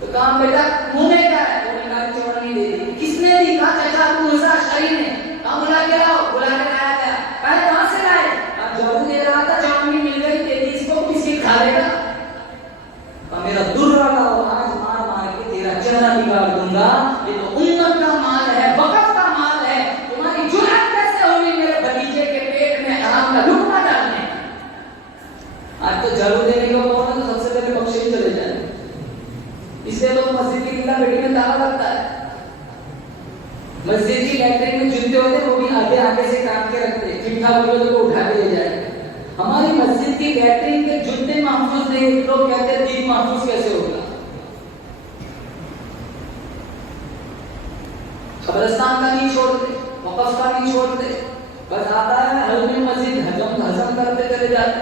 तो कहा बेटा मुंह में क्या है, उन्होंने कहा चौवन्नी दे दी। किसने दी, कहा चाचा अबू मूसा अशअरी ने। कहा बुला के लाओ, बुला के लाया गया। कहा कहां से लाए, झाड़ू दे रहा था, चौवन्नी मिल गई, दे दी इसको, किसकी खा लेगा। मेरा दुर्रा का आज मार मार के तेरा चेहरा बिगाड़ दूंगा, ये तो उम्मत का माल है, वक़्फ़ का माल है, तुम्हारी जुर्रत कैसे होगी मेरे भतीजे के पेट में हराम का लुकमा डालने। आज तो झाड़ू देने को कौन है तो सबसे पहले बख्शे ही चले जाए, इसलिए लोग मस्जिद की किला बेटी में ताला लगता है। मस्जिद की लैट्रिन में जूते होते वो भी आगे आगे से काट के रखते, चिट्ठा बोलो तो उठा के ले जाए। हमारी मस्जिद की लैट्रिन के जूते महफूज नहीं, लोग कहते हैं दीन महफूज कैसे होगा। कब्रिस्तान का नहीं छोड़ते, वक़्फ़ का नहीं छोड़ते, बस आता है हल्की मस्जिद हजम करते चले जाते।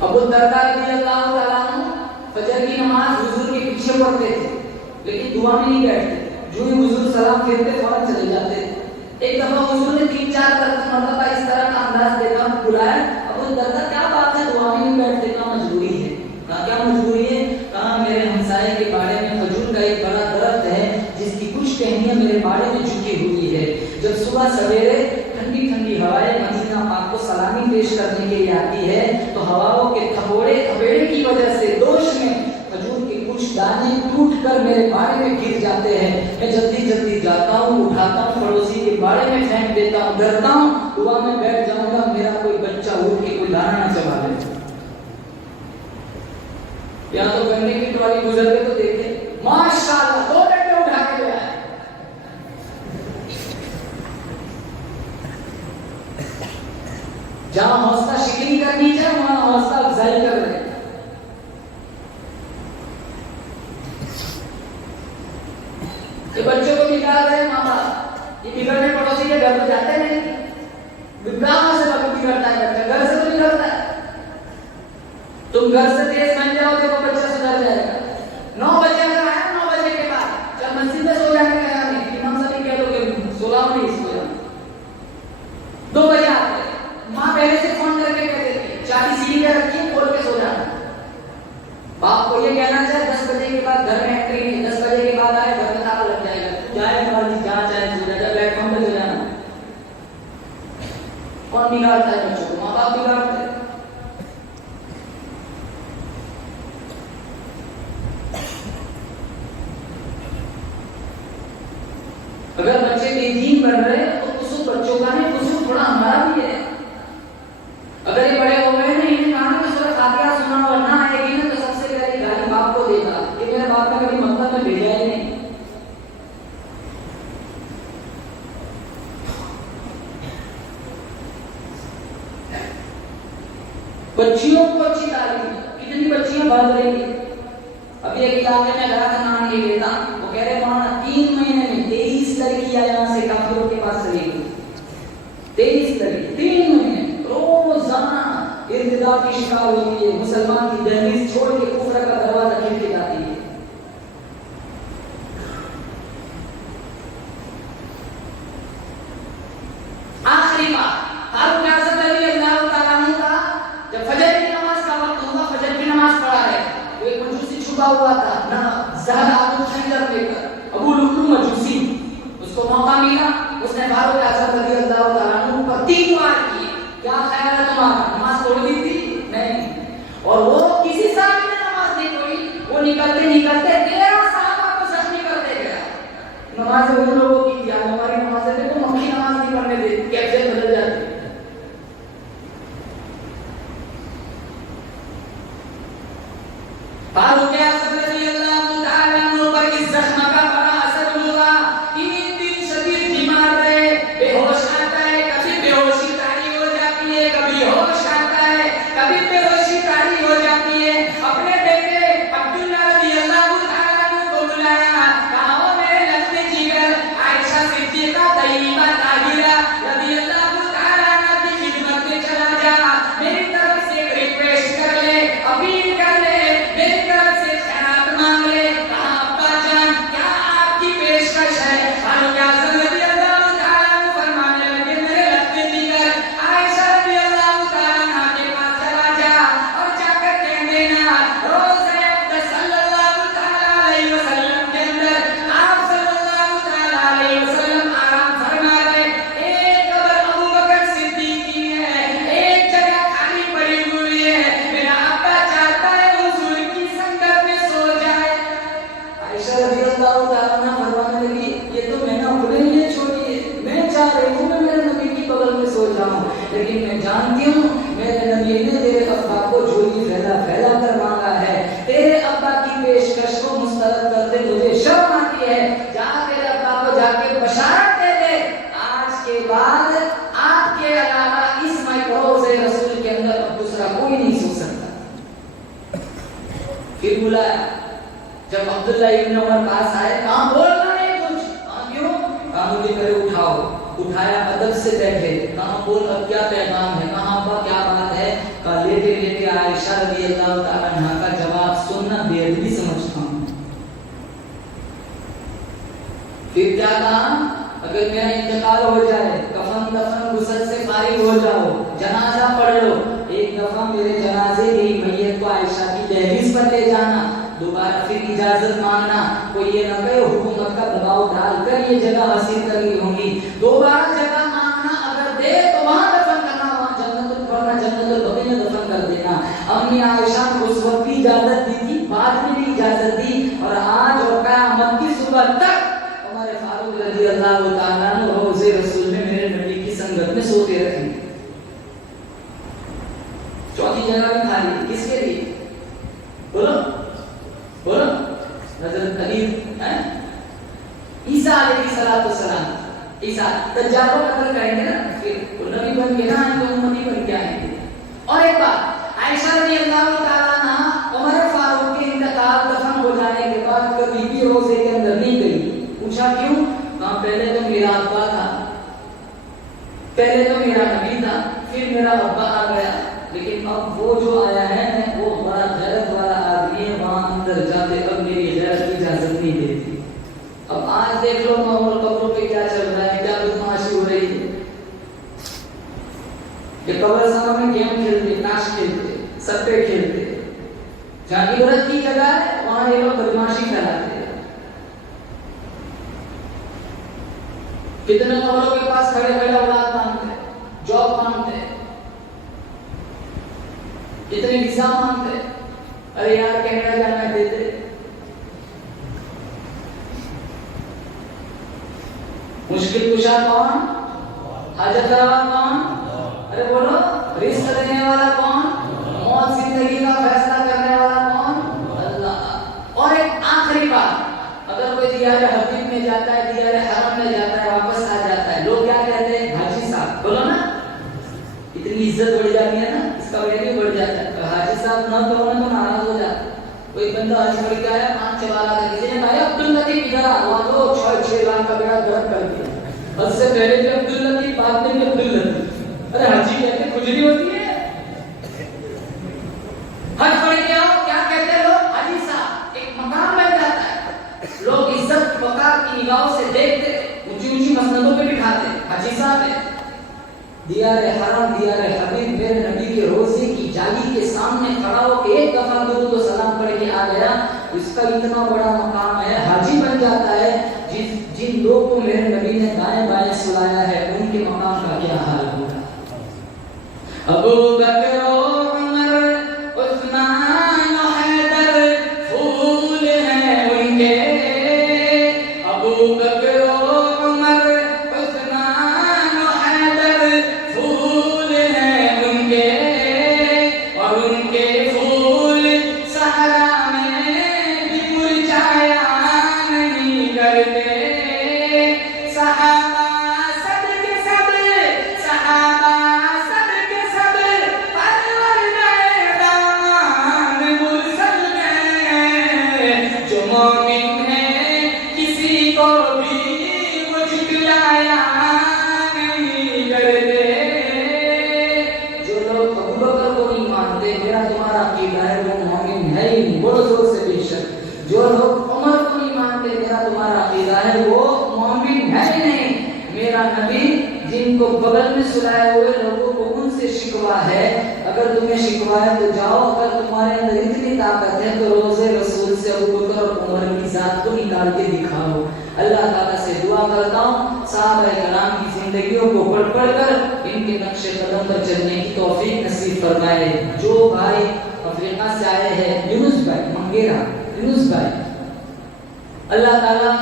अबू दरदा रज़ियल्लाहु तआला अन्हु फजर की नमाज हुजूर के पीछे पढ़ते थे, लेकिन दुआ में नहीं बैठते, जो ही हुजूर सलाम फेरते फौरन चले जाते। एक दफा हुजूर ने 3-4 मरतबा इस तरह का अंदाज देखा, बुलाया, अबू दरदा क्या बात है दुआ में नहीं बैठते, क्या मजबूरी है। कहा क्या मजबूरी है, कहा मेरे हमसाये के बाड़े में खजूर का एक बड़ा दरख्त है जिसकी कुछ टहनियां मेरे बाड़े में झुकी हुई है। जब सुबह सवेरे ठंडी ठंडी हवाएं मदीना पाक को सलामी पेश करने के लिए आती है, तो हवाओं के थपेड़े की वजह से दोष में खजूर के कुछ दाने टूट कर मेरे बाड़े में गिर जाते हैं। मैं जल्दी जल्दी जाता हूँ, उठाता हूँ, पड़ोसी के बाड़े में फेंक देता हूँ, डरता हूँ दुआ में बैठ जाऊंगा मेरा कोई बच्चा उठ के कोई दाना न चबा ले। या तो गन्ने की ट्रॉली गुजर के तो देखे, माशाअल्लाह 2 टट्टे उठा के ले आए। जहां हौसला शिकनी करनी चाहिए वहां हौसला अफजाई कर रहे हैं। ये बच्चों को बिगाड़ रहे हैं माँ बाप, ये बिगड़ने पड़ोसी के घर में जाते नहीं, बिगड़ाने से बिगड़ता है बच्चा, घर से तो बिगड़ता है। तुम घर से तेज बन जाओगे तो बच्चा सुधर जाएगा। 9 बजे अगर आया 9 बजे के बाद जब मस्जिद में सो जाने का नहीं, इमाम साहब कह दोगे 16 नहीं सो जाओ, 2 बजे आते माँ पहले से फोन करके कह देती चाबी सीढ़ी पे रखिए खोल के सो जाना। बाप को ये कहना चाहिए 10 बजे के बाद घर में एंट्री नहीं, 10 बजे के बाद आए घर में ताला लग जाएगा, जाए जहाँ चाहे सो जाए, प्लेटफॉर्म पे सो जाना। کون بگاڑتا ہے بچوں کو؟ ماں باپ بگاڑتے ہیں۔ اگر بچے بے دین بن رہے ہیں تو قصور بچوں کا نہیں، قصور تھوڑا ہمارا بھی ہے۔ اگر یہ بڑے ہو گئے نا، انہیں کہا کہ سورہ فاتحہ سنا اور نہ آئے گی نا تو سب سے پہلے گالی باپ کو دے گا کہ میرے باپ کا کبھی مطلب میں بھیجا ہی نہیں۔ بچیوں کو اچھی تعلیم، کتنی بچیاں بڑھ رہی ہیں۔ ابھی ایک علاقے میں گیا تھا نام یہ لیتا، وہ کہہ رہے وہاں 3 مہینے میں 23 لڑکیاں یہاں سے کافروں کے پاس چلی گئی۔ 23 لڑکی 3 مہینے روزانہ ارتداد کی شکار ہوتی ہے، مسلمان کی دہلیز چھوڑ کے کفر کا دروازہ کھول کے جاتی ہے۔ آخری بات فاروق اعظم رضی اللہ تعالیٰ عنہ کا جب فجر کی نماز کا وقت ہوا، فجر کی نماز پڑھا رہے تو ایک مجوسی چھپا ہوا تھا نا، زہر آلو خنجر لے کر، ابو لؤلؤ مجوسی، اس کو موقع ملا، اس نے فاروق اعظم رضی اللہ تعالیٰ عنہ پر 3 بار کیے۔ کیا خیال ہے تمہارا؟ نماز توڑ دی تھی؟ نہیں۔ اور وہ کسی صحابی نے نماز نہیں توڑی، وہ نکلتے 13 صحابہ کو زخمی کرتے گیا۔ نماز ان لوگوں کی تھی، ہماری نماز دیکھو، مکھی نماز نہیں پڑھنے دیتی، کیفیت بدل جاتی ہے۔ فاروق اعظم رضی اللہ تعالیٰ عنہ پر اس زخم کا بڑا اثر ہوا۔ 3 دن شدید بیمار رہے، بے ہوش آتا ہے، کبھی بے ہوشی طاری ہو جاتی ہے، کبھی ہوش آتا ہے، کبھی بے ہوشی طاری ہو جاتی ہے۔ اپنے بیٹے عبداللہ رضی اللہ تعالیٰ عنہ کو بلایا، کہا وہ میرے لخت جگر عائشہ صدیقہ طیبہ طاہرہ رضی اللہ تعالیٰ عنہ کی خدمت میں چلا جا، میری طرف سے ایک ریکویسٹ کر لے، اپیل کر لے، میری طرف سے خیرات مانگ لے۔ کہا ابا جان کیا آپ کی پیشکش ہے؟ فاروق اعظم رضی اللہ تعالیٰ عنہ فرمانے لگے میرے لخت جگر عائشہ رضی اللہ تعالیٰ عنہ کے پاس چلا جا اور جا کر کہہ دینا روزہ اقدس صلی اللہ تعالیٰ علیہ وسلم کے اندر آپ صلی اللہ تعالیٰ علیہ وسلم آرام فرما رہے، ایک قبر ابو بکر صدیق کی ہے، ایک جگہ خالی پڑی ہوئی ہے، میرا ابا چاہتا ہے حضور کی سنگت میں سو جائے۔ عائشہ رضی اللہ تعالیٰ عنہ فرمانے لگی یہ تو میں نہ بھولیں گے، چھوڑیے، میں چاہ رہی ہوں کہ میرے نبی کی بغل میں سو جاؤں، لیکن میں جانتی ہوں میرے نبی نے تیرے ابا کو جھولی پھیلا پھیلا کر مانگا ہے، تیرے ابا کی پیشکش کو مسترد کرتے مجھے شرم آتی ہے، جا تیرے ابا کو جا کے بشارت دے دے آج کے بعد آپ کے علاوہ اس محفوظ رسول کے اندر اب دوسرا کوئی نہیں سو سکتا۔ پھر بلایا، جب عبداللہ ابن عمر پاس آئے، کہاں بولنا نہیں کچھ، کہاں کیوں؟ کہاں مجھے کرے اٹھاؤ، اٹھایا، ادب سے بیٹھے، کہاں بول اب کیا پیغام ہے، کہاں ابا کیا بات ہے؟ کہا لیتے لیتے عائشہ رضی اللہ تعالیٰ عنہ کا جواب سننا بے ادبی سمجھتا ہوں۔ پھر کیا کہا؟ اگر میرا انتقال ہو جائے، کفن دفن غسل سے فارغ ہو جاؤ، جنازہ پڑھ لو، ایک دفعہ میرے جنازے کی میت کو عائشہ کی دہلیز پر لے جانا، دوبارہ پھر اجازت مانگنا، کوئی یہ نہ کہے حکومت کا دباؤ ڈال کر یہ جگہ حاصل کر لی ہوں گی، دوبارہ جگہ مانگنا، اگر دے تو وہاں دفن کرنا، وہاں جنت پڑھنا، جنت البقیع میں دفن کر دینا۔ امی عائشہ کو اس وقت بھی اجازت دی تھی، بعد میں بھی اجازت دی، اور آج اور قیامت کی صبح تک ہمارے فاروق رضی اللہ تعالیٰ عنہ روضہ رسول میں میرے نبی کی سنگت میں سوتے رہیں گے۔ چوتھی جگہ بھی خالی، کس کے لیے؟ بولو بولو، حضرت علی عیسیٰ علیہ السلام، عیسیٰ دجال کو قتل کریں گے نا، پھر وہ نبی بن کے نہ آئیں گے، امتی بن کے آئیں گے۔ اور ایک بات، عائشہ رضی اللہ تعالیٰ عنہ عمر فاروق کے انتقال دفن ہو جانے کے بعد کبھی بھی روزے کے اندر نہیں گئی۔ پوچھا کیوں؟ کہا پہلے تو میرا ابا تھا، پہلے تو میرا نبی تھا، پھر میرا ابا آ گیا، لیکن اب وہ جو آیا ہے وہ بڑا غیرت والا آدمی ہے، وہاں اندر جاتے اب میری غیرت کی اجازت نہیں دیتی۔ اب آج دیکھ لو ماحول قبروں پہ کیا چل رہا ہے، کیا بدماشی ہو رہی ہے، کہ قبرستانوں میں گیم کھیلتے، تاش کھیلتے، سٹے کھیلتے، جہاں عبرت کی جگہ ہے وہاں یہ لوگ بدماشی پھیلاتے ہیں۔ کتنے قبروں کے پاس کھڑے کھڑے اولاد مانگتے، جاب مانگتے، इतने वीजा मांगते, अरे यार कनाडा जाना है दे दे। मुश्किल कुशा कौन? हाजत रवा कौन? अरे बोलो, रिस्क देने वाला कौन? मौत जिंदगी का फैसला करने वाला कौन? अल्लाह। और एक आखिरी बात, अगर कोई दियारे हबीब में जाता है, दियारे हरम में जाता है, वापस आ जाता है, लोग क्या कहते हैं? हाजी साहब। बोलो ना, इतनी इज्जत बढ़ जाती है ना, इसका वैल्यू बढ़ जाता है। तो हाजी साहब ना तो नाराज हो जाता है। कोई बंदा हाजी पढ़ के आया, 5-6 वाला कर दीजिए भाई, अब्दुल लतीफ इधर आ, वहां तो 6 लाख का बेड़ा गर्क कर दिया। उससे पहले भी अब्दुल लतीफ, बाद में भी अब्दुल लतीफ। अरे हाजी कहते खुजली होती है। हज पढ़ के आओ, क्या कहते हैं लोग? हाजी साहब। एक मकाम बन जाता है, लोग इज्जत वकार की निगाहों से देखते, ऊंची-ऊंची मसनदों पे बिठाते। हाजी साहब है, दियारे हरम, दियारे हबीब, मेरे नबी के रोजे की जाली के सामने खड़ा होकर एक दफा दुरूद और सलाम पढ़ के आ गया, इसका इतना बड़ा मकाम है। हाजी बन जाता है। जिन लोगों को मेरे नबी ने दाएं बाएं सुलाया है, उनके मकाम का क्या हाल होगा? अबू बकर, उमर, उस्मान, हैदर, फूल हैं उनके। अबू बकर, उमर, उस्मान, हैदर, फूल हैं उनके। और उनके फूल सहरा में भी मुरझाया नहीं करते। सहाबा सदके सब, सहाबा सदके सब, परवर गए दामन मुरसल में। जो मोमिन है किसी को भी वो झुकलाया नहीं करते। जो लोग अबू बकर को नहीं मानते, मेरा तुम्हारा अकीदा है, वो मोमिन है ही नहीं। बोलो जोर से बेशक। जो लोग उमर को नहीं मानते, मेरा तुम्हारा अकीदा है, वो मोमिन है ही नहीं। मेरा नबी जिनको बगल में सुलाए हुए लोगों को उनसे शिकवा है। अगर तुम्हें शिकवा है तो जाओ, अगर तुम्हारे अंदर इतनी ताकत है तो रोज़े रसूल से अबू बकर और उमर की जात को निकाल के दिखाओ। अल्लाह ताला से दुआ करता हूँ, साहबा कराम की जिंदगियों को पढ़ कर इनके नक्शे कदम पर चलने की तौफीक नसीब फरमाए। जो भाई अफ्रीका से आए हैं, यूनुस भाई मंगेरा, यूनुस भाई, अल्लाह ताला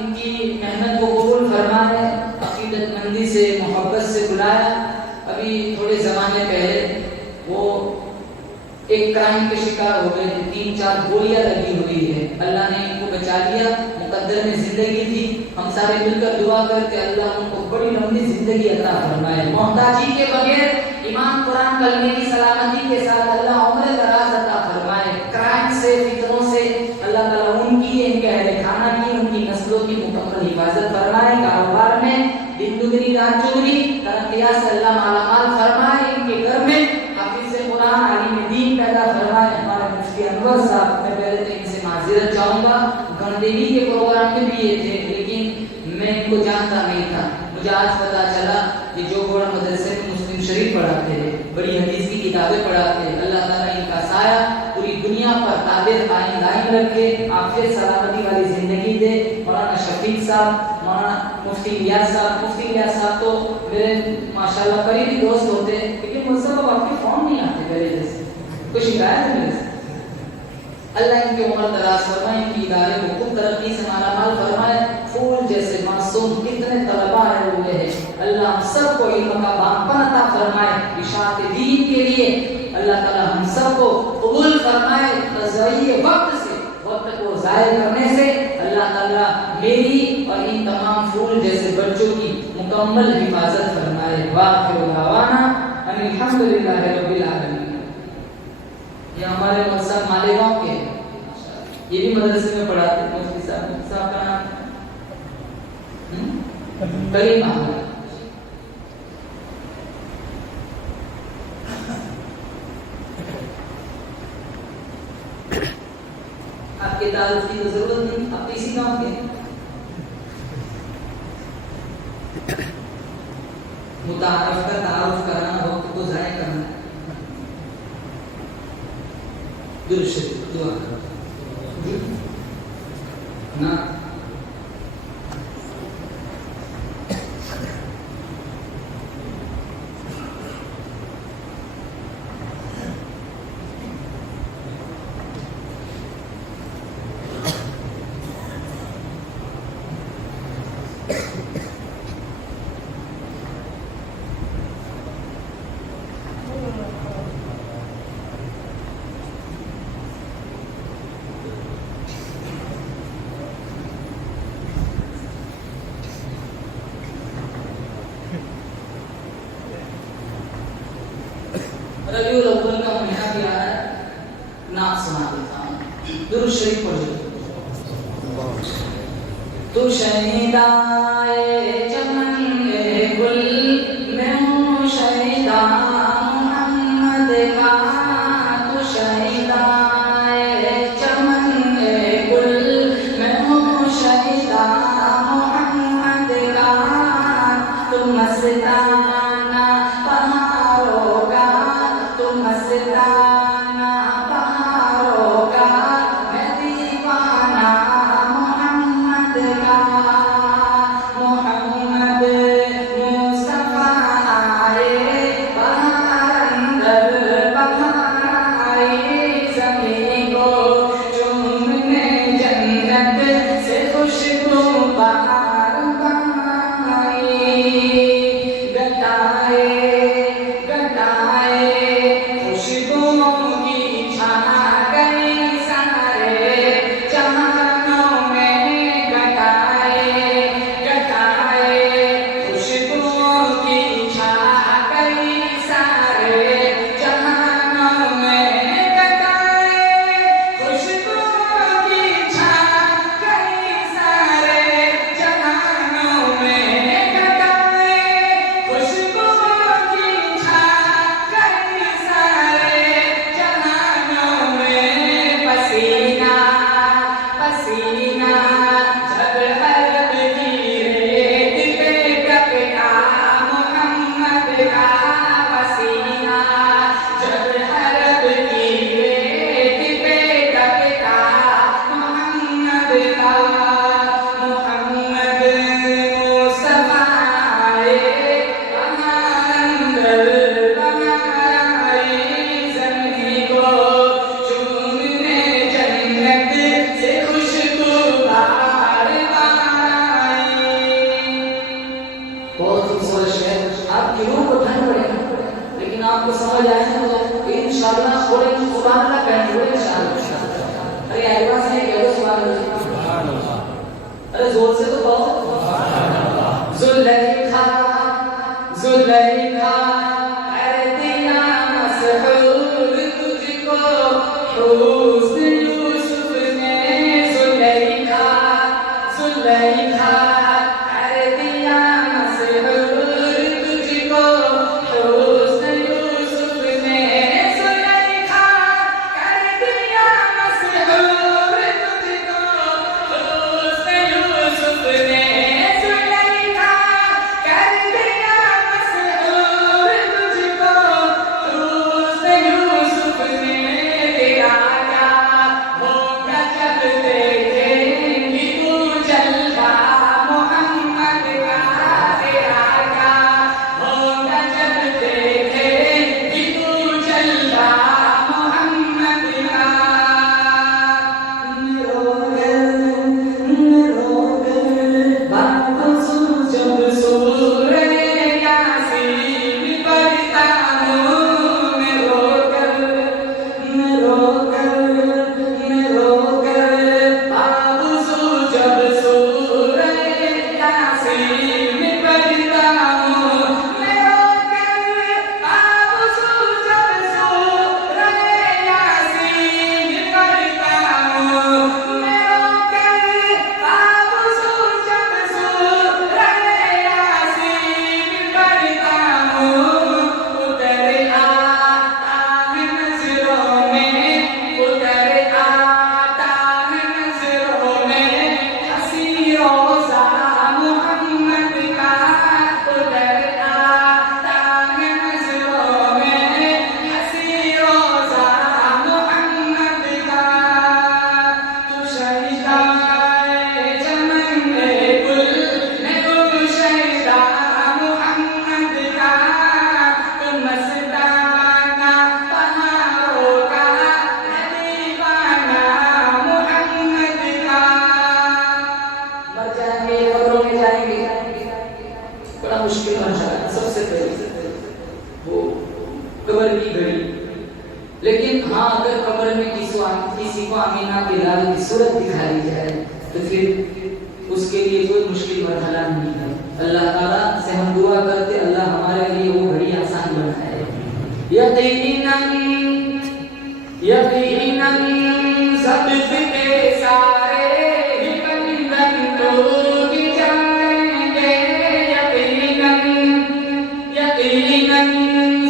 इनकी मेहनत को कबूल फरमाए। अकीदतमंदी से, मोहब्बत से बुलाया। अभी थोड़े ज़माने पहले वो एक क्राइम के शिकार हो गए थे, 3-4 गोलियां लगी हुई है। अल्लाह ने इनको बचा लिया, मुकद्दर में जिंदगी थी। हम सारे मिलकर दुआ करते, अल्लाह उनको बड़ी लंबी जिंदगी अता फरमाए। मोहताजी के बगैर ईमान, कुरान, कलमे की सलामती के साथ अल्लाह उम्र दराज अता फरमाए। क्राइम से, फितनों से अल्लाह ताला उनकी, इनके अहले खाना की, उनकी नस्लों की मुकम्मल हिफाजत फरमाए। कारोबार में दिन दुगनी रात चौगुनी तरक्कियात से अल्लाह मालामाल फरमाए। इनके घर में हाफिज़ कुरान, आलिम दीन पैदा फरमाए। हमारे मुफ्ती अनवर साहब, मैं पहले तो इनसे माज़िरत चाहूंगा, गंदेवी के प्रोग्राम में भी ये थे, लेकिन मैं इनको जानता नहीं था। मुझे आज पता चला कि जो गोड़ा मदरसे में मुस्लिम शरीफ पढ़ाते हैं, बड़ी हदीस की किताबें पढ़ाते हैं। अल्लाह ताला इनका साया पूरी दुनिया पर ताबीर कायम दायम रखे, आफियत सलामती वाली जिंदगी दे। मौलाना शफीक साहब, मौलाना मुफ्ती इलियास साहब तो मेरे माशाल्लाह करीबी दोस्त होते हैं, लेकिन मुझसे तो आपके फोन नहीं आते मेरे जैसे, कोई शिकायत है मेरे से। अल्लाह इनकी उम्र दराज फरमाए, इनकी इदारे को खूब तरक्की से मालामाल फरमाए। फूल जैसे मासूम कितने तलबा आए हुए हैं, अल्लाह हम सबको इल्म का बागपन अता फरमाए इशाअत दीन के लिए। अल्लाह ताला हम सबको कबूल फरमाए। ज़रिए वक्त को ज़ाय करने से अल्लाह ताला मेरी और इन तमाम फूल जैसे बच्चों की मुकम्मल हिफाजत फरमाए। वाखिर दावाना अनिल हम्दुलिल्लाहि रब्बिल आलमीन। ये हमारे मदरसा मालेगांव के, ये भी मदरसे में पढ़ाते हैं। मुफ्ती साहब का नाम करीम अहमद। आपके तारुफ की तो जरूरत नहीं, आप इसी गांव के। मुतारफ का तारुफ कराना, वक्त को ज़ाय करना। दुआ ना रबीउल अव्वल का महीना भी आ रहा है, नात सुना देता हूँ, दुरूद शरीफ पढ़ो। तू शहीदाए चमन गुल मैं हूँ शहीदा मोहम्मद का, तू शहीदाए चमन गुल मैं हूँ शहीदा मोहम्मद का, तू मस्ताना पहाड़ों का, तू मस्ताना पहाड़ों का, मैं दीवाना मोहम्मद का। मोहम्मद मुस्तफा आए बहार अंदर बहार आए, ज़मीं को चूमने जन्नत से खुशबू बहार आई। गटाए गटाए खुशबुओं की छा गई सारे जहानों में, गटाए गटाए खुशबुओं की छा गई सारे जहानों में, गटाए खुशबुओं की छा गई सारे जहानों में, गटाए खुशबुओं की छा गई सारे जहानों में। पसीना पसीना जब हरब की रेत पे टपका मोहम्मद का, पसीना जब हरब की रेत पे टपका मोहम्मद का। मोहम्मद मुस्तफा आए बहार अंदर बहार आई, ज़मीं को चूमने जन्नत से खुशबू बार बार आई। बहुत खूबसूरत शेर, आपकी रूह को ठंड पड़ेगा, लेकिन आपको समझ आएगा तो इंशाअल्लाह थोड़े सुभान अल्लाह कहेंगे इंशाअल्लाह। अरे आवाज नहीं कह दो सुभान अल्लाह, अरे जोर से तो कहो जुलेखा जुलेखा कर दिया मसहूर तुझको हुस्न यूसुफ ने, जुलेखा जुलेखा कर दिया मसहूर तुझको हुस्न यूसुफ ने, जुलेखा कर दिया मसहूर तुझको हुस्न यूसुफ ने, जुलेखा कर दिया मसहूर तुझको हुस्न यूसुफ ने। तेरा क्या होगा जब देखेंगी तू जलवा मोहम्मद का, तेरा क्या होगा जब देखेंगी तू जलवा मोहम्मद का। रोकर बाबू जब सूरे यासीन पढ़ता हूँ, मैं रोकर बाबू जब सूरे यासीन पढ़ता हूँ, मैं रोकर बाबू जब सूरे यासीन पढ़ता हूँ, मैं रोकर बाबू जब सूरे यासीन पढ़ता हूँ। उतर आता है नज़रों में, उतर आता है नज़रों में हंसी रोज़ा मोहम्मद का, उतर आता है नज़रों में हंसी रोज़ा मोहम्मद का। तू शहीदाए चमन गुल मैं हूँ शहीदा मोहम्मद का, तू मस्ताना पहाड़ों का, मैं दीवाना मोहम्मद का। मर जाएंगे, कब्रों में जाएंगे, बड़ा मुश्किल मरहला है। सबसे पहले वो कब्र की घड़ी, लेकिन हाँ अगर कब्र में किसी को अमीना बिलाल की सूरत दिखाई जाए तो फिर उसके लिए कोई मुश्किल मरहला नहीं है। अल्लाह ताला से हम दुआ करते अल्लाह हमारे लिए वो घड़ी आसान बनाए। یقیناً یقیناً سبز کے سارے ہی بندھن ٹوٹ جائیں گے، یقیناً یقیناً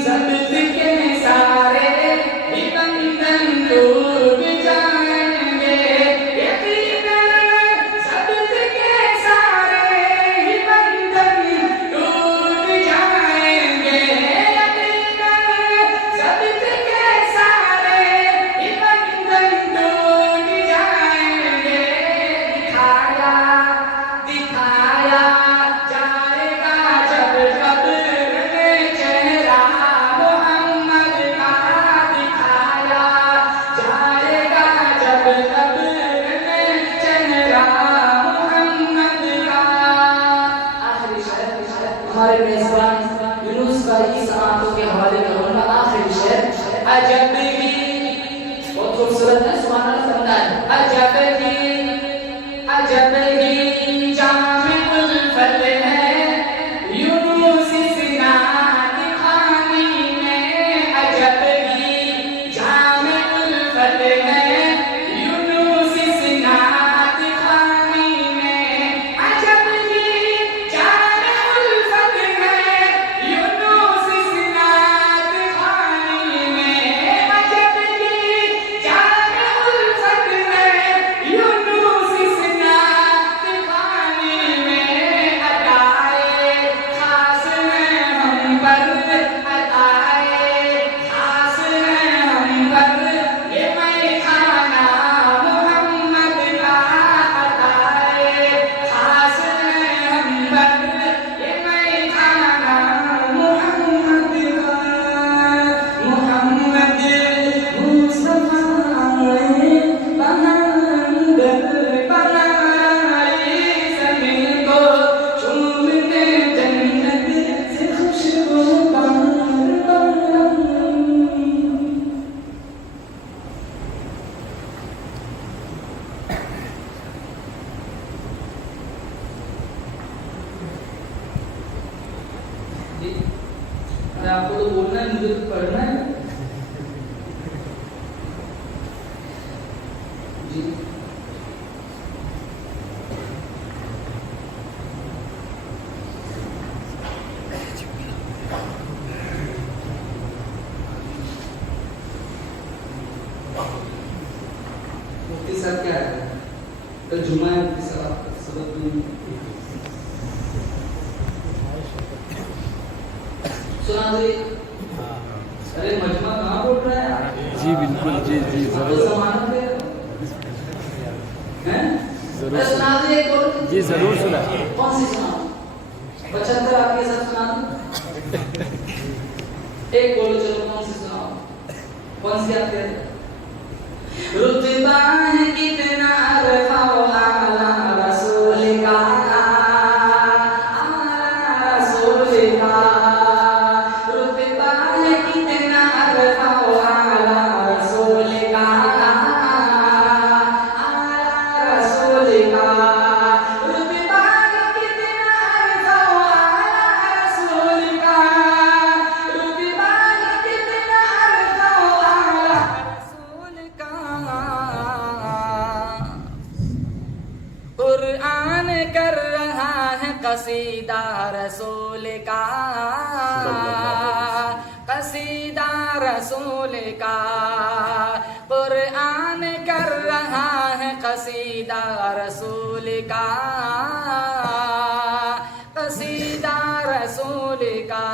سبز کے سارے ہی بندھن ٹوٹ جائیں گے، یقیناً سبز کے سارے ہی بندھن ٹوٹ جائیں گے، یقیناً سبز کے سارے ہی بندھن ٹوٹ جائیں گے، دکھایا دکھایا جائے گا جب قبر میں چہرہ محمد کا، دکھایا جائے گا جب قبر میں چہرہ محمد کا۔ آخری شعر ہمارے میزبان یونس بھائی کی سماعتوں کے حوالے کروں گا۔ آخری شعر، عجب ہی، بہت خوبصورت ہے، سبحان اللہ فرماتا ہے، عجب ہی جامع الفت ہے یونس اس نعت خوانی میں، عجب ہی جامع الفت ہے یونس اس نعت خوانی میں، عجب ہی جامع الفت ہے یونس اس نعت خوانی میں، عجب ہی جامع الفت ہے یونس اس نعت خوانی میں، عطائے خاص ہے ہم پر، عطائے خاص ہے ہم پر یہ میخانہ محمد کا، عطائے خاص ہے ہم پر یہ میخانہ محمد کا، محمد مصطفیٰ نے بہانگر بنائی زمین کو، چومنے جنت سے خوشبو جی ارے آپ کو تو بولنا ہے، مجھے تو پڑھنا ہے جی۔ مفتی صاحب کیا ہے؟ کل جمعہ ہے، مفتی صاحب سبق دیں گے۔ سنا دے، ارے مجمع کہاں بول رہا ہے؟ جی بالکل، جی جی آپ کو ضرور ضمانت ہے؟ ہیں؟ ضرور ارے سنا دے ایک بول۔ جی ضرور سنا۔ کون سی سناؤں؟ 75 آپ کے ساتھ سنا دوں؟ ایک بولو، چلو کون سی سناؤ؟ کون سی آپ کہتے ہیں؟ رتبہ ہے کتنا عرفہ و اعلیٰ رسول کا، اعلیٰ رسول کا، رتبہ ہے کتنا عرفہ و اعلیٰ رسول کا، اعلیٰ رسول کا، رتبہ ہے کتنا عرفہ و اعلیٰ رسول کا، رتبہ ہے کتنا عرفہ و اعلیٰ رسول کا، قرآن کر رہا ہے قصیدہ رسول کا، قصیدہ رسول کا، قرآن کر رہا ہے قصیدہ رسول کا، قصیدہ رسول کا۔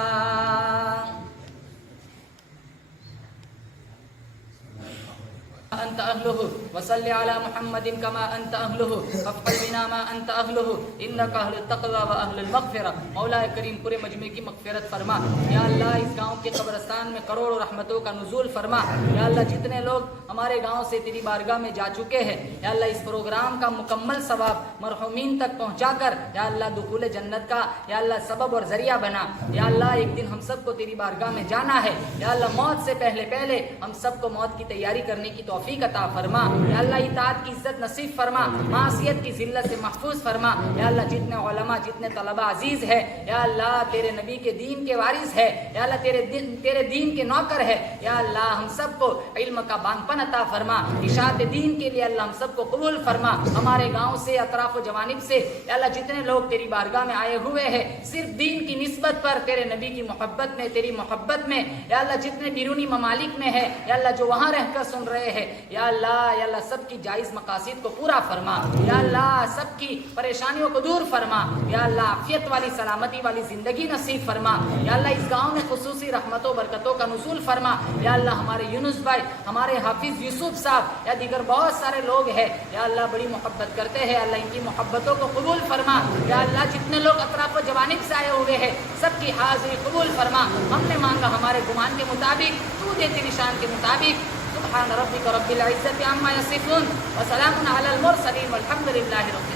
أنت أهله وصل على محمد كما أنت أهله فافعل بنا ما أنت أهله إنك أهل التقوى وأهل المغفرة۔ مولا کریم پورے مجمع کی مغفرت فرما یا اللہ، اس گاؤں کے قبرستان میں کروڑوں رحمتوں کا نزول فرما یا اللہ، جتنے لوگ ہمارے گاؤں سے تیری بارگاہ میں جا چکے ہیں یا اللہ، اس پروگرام کا مکمل ثواب مرحومین تک پہنچا کر یا اللہ دخول جنت کا یا اللہ سبب اور ذریعہ بنا یا اللہ۔ ایک دن ہم سب کو تیری بارگاہ میں جانا ہے یا اللہ، موت سے پہلے ہم سب کو موت کی تیاری کرنے کی توفیق توفیق عطا فرما یا اللہ اطاعت کی عزت نصیب فرما معصیت کی ذلت سے محفوظ فرما یا اللہ جتنے علماء جتنے طلباء عزیز ہے یا اللہ تیرے نبی کے دین کے وارث ہے یا اللہ تیرے دین کے نوکر ہے یا اللہ ہم سب کو علم کا بانگپن عطا فرما اشاعت دین کے لیے اللہ ہم سب کو قبول فرما ہمارے گاؤں سے اطراف و جوانب سے یا اللہ جتنے لوگ تیری بارگاہ میں آئے ہوئے ہیں صرف دین کی نسبت پر تیرے نبی کی محبت میں تیری محبت میں یا اللہ جتنے بیرونی ممالک میں ہے یا اللہ جو وہاں رہ کر سن رہے ہیں یا اللہ سب کی جائز مقاصد کو پورا فرما یا اللہ سب کی پریشانیوں کو دور فرما یا اللہ عافیت والی سلامتی والی زندگی نصیب فرما یا اللہ اس گاؤں میں خصوصی رحمتوں برکتوں کا نزول فرما یا اللہ ہمارے یونس بھائی ہمارے حافظ یوسف صاحب یا دیگر بہت سارے لوگ ہیں یا اللہ بڑی محبت کرتے ہیں اللہ ان کی محبتوں کو قبول فرما یا اللہ جتنے لوگ اطراف و جوانب سے آئے ہوئے ہیں سب کی حاضری قبول فرما ہم نے مانگا ہمارے گمان کے مطابق تو دے تیری شان کے مطابق سبحان ربک رب العزت عما یصفون وسلام علی المرسلین والحمد للہ رب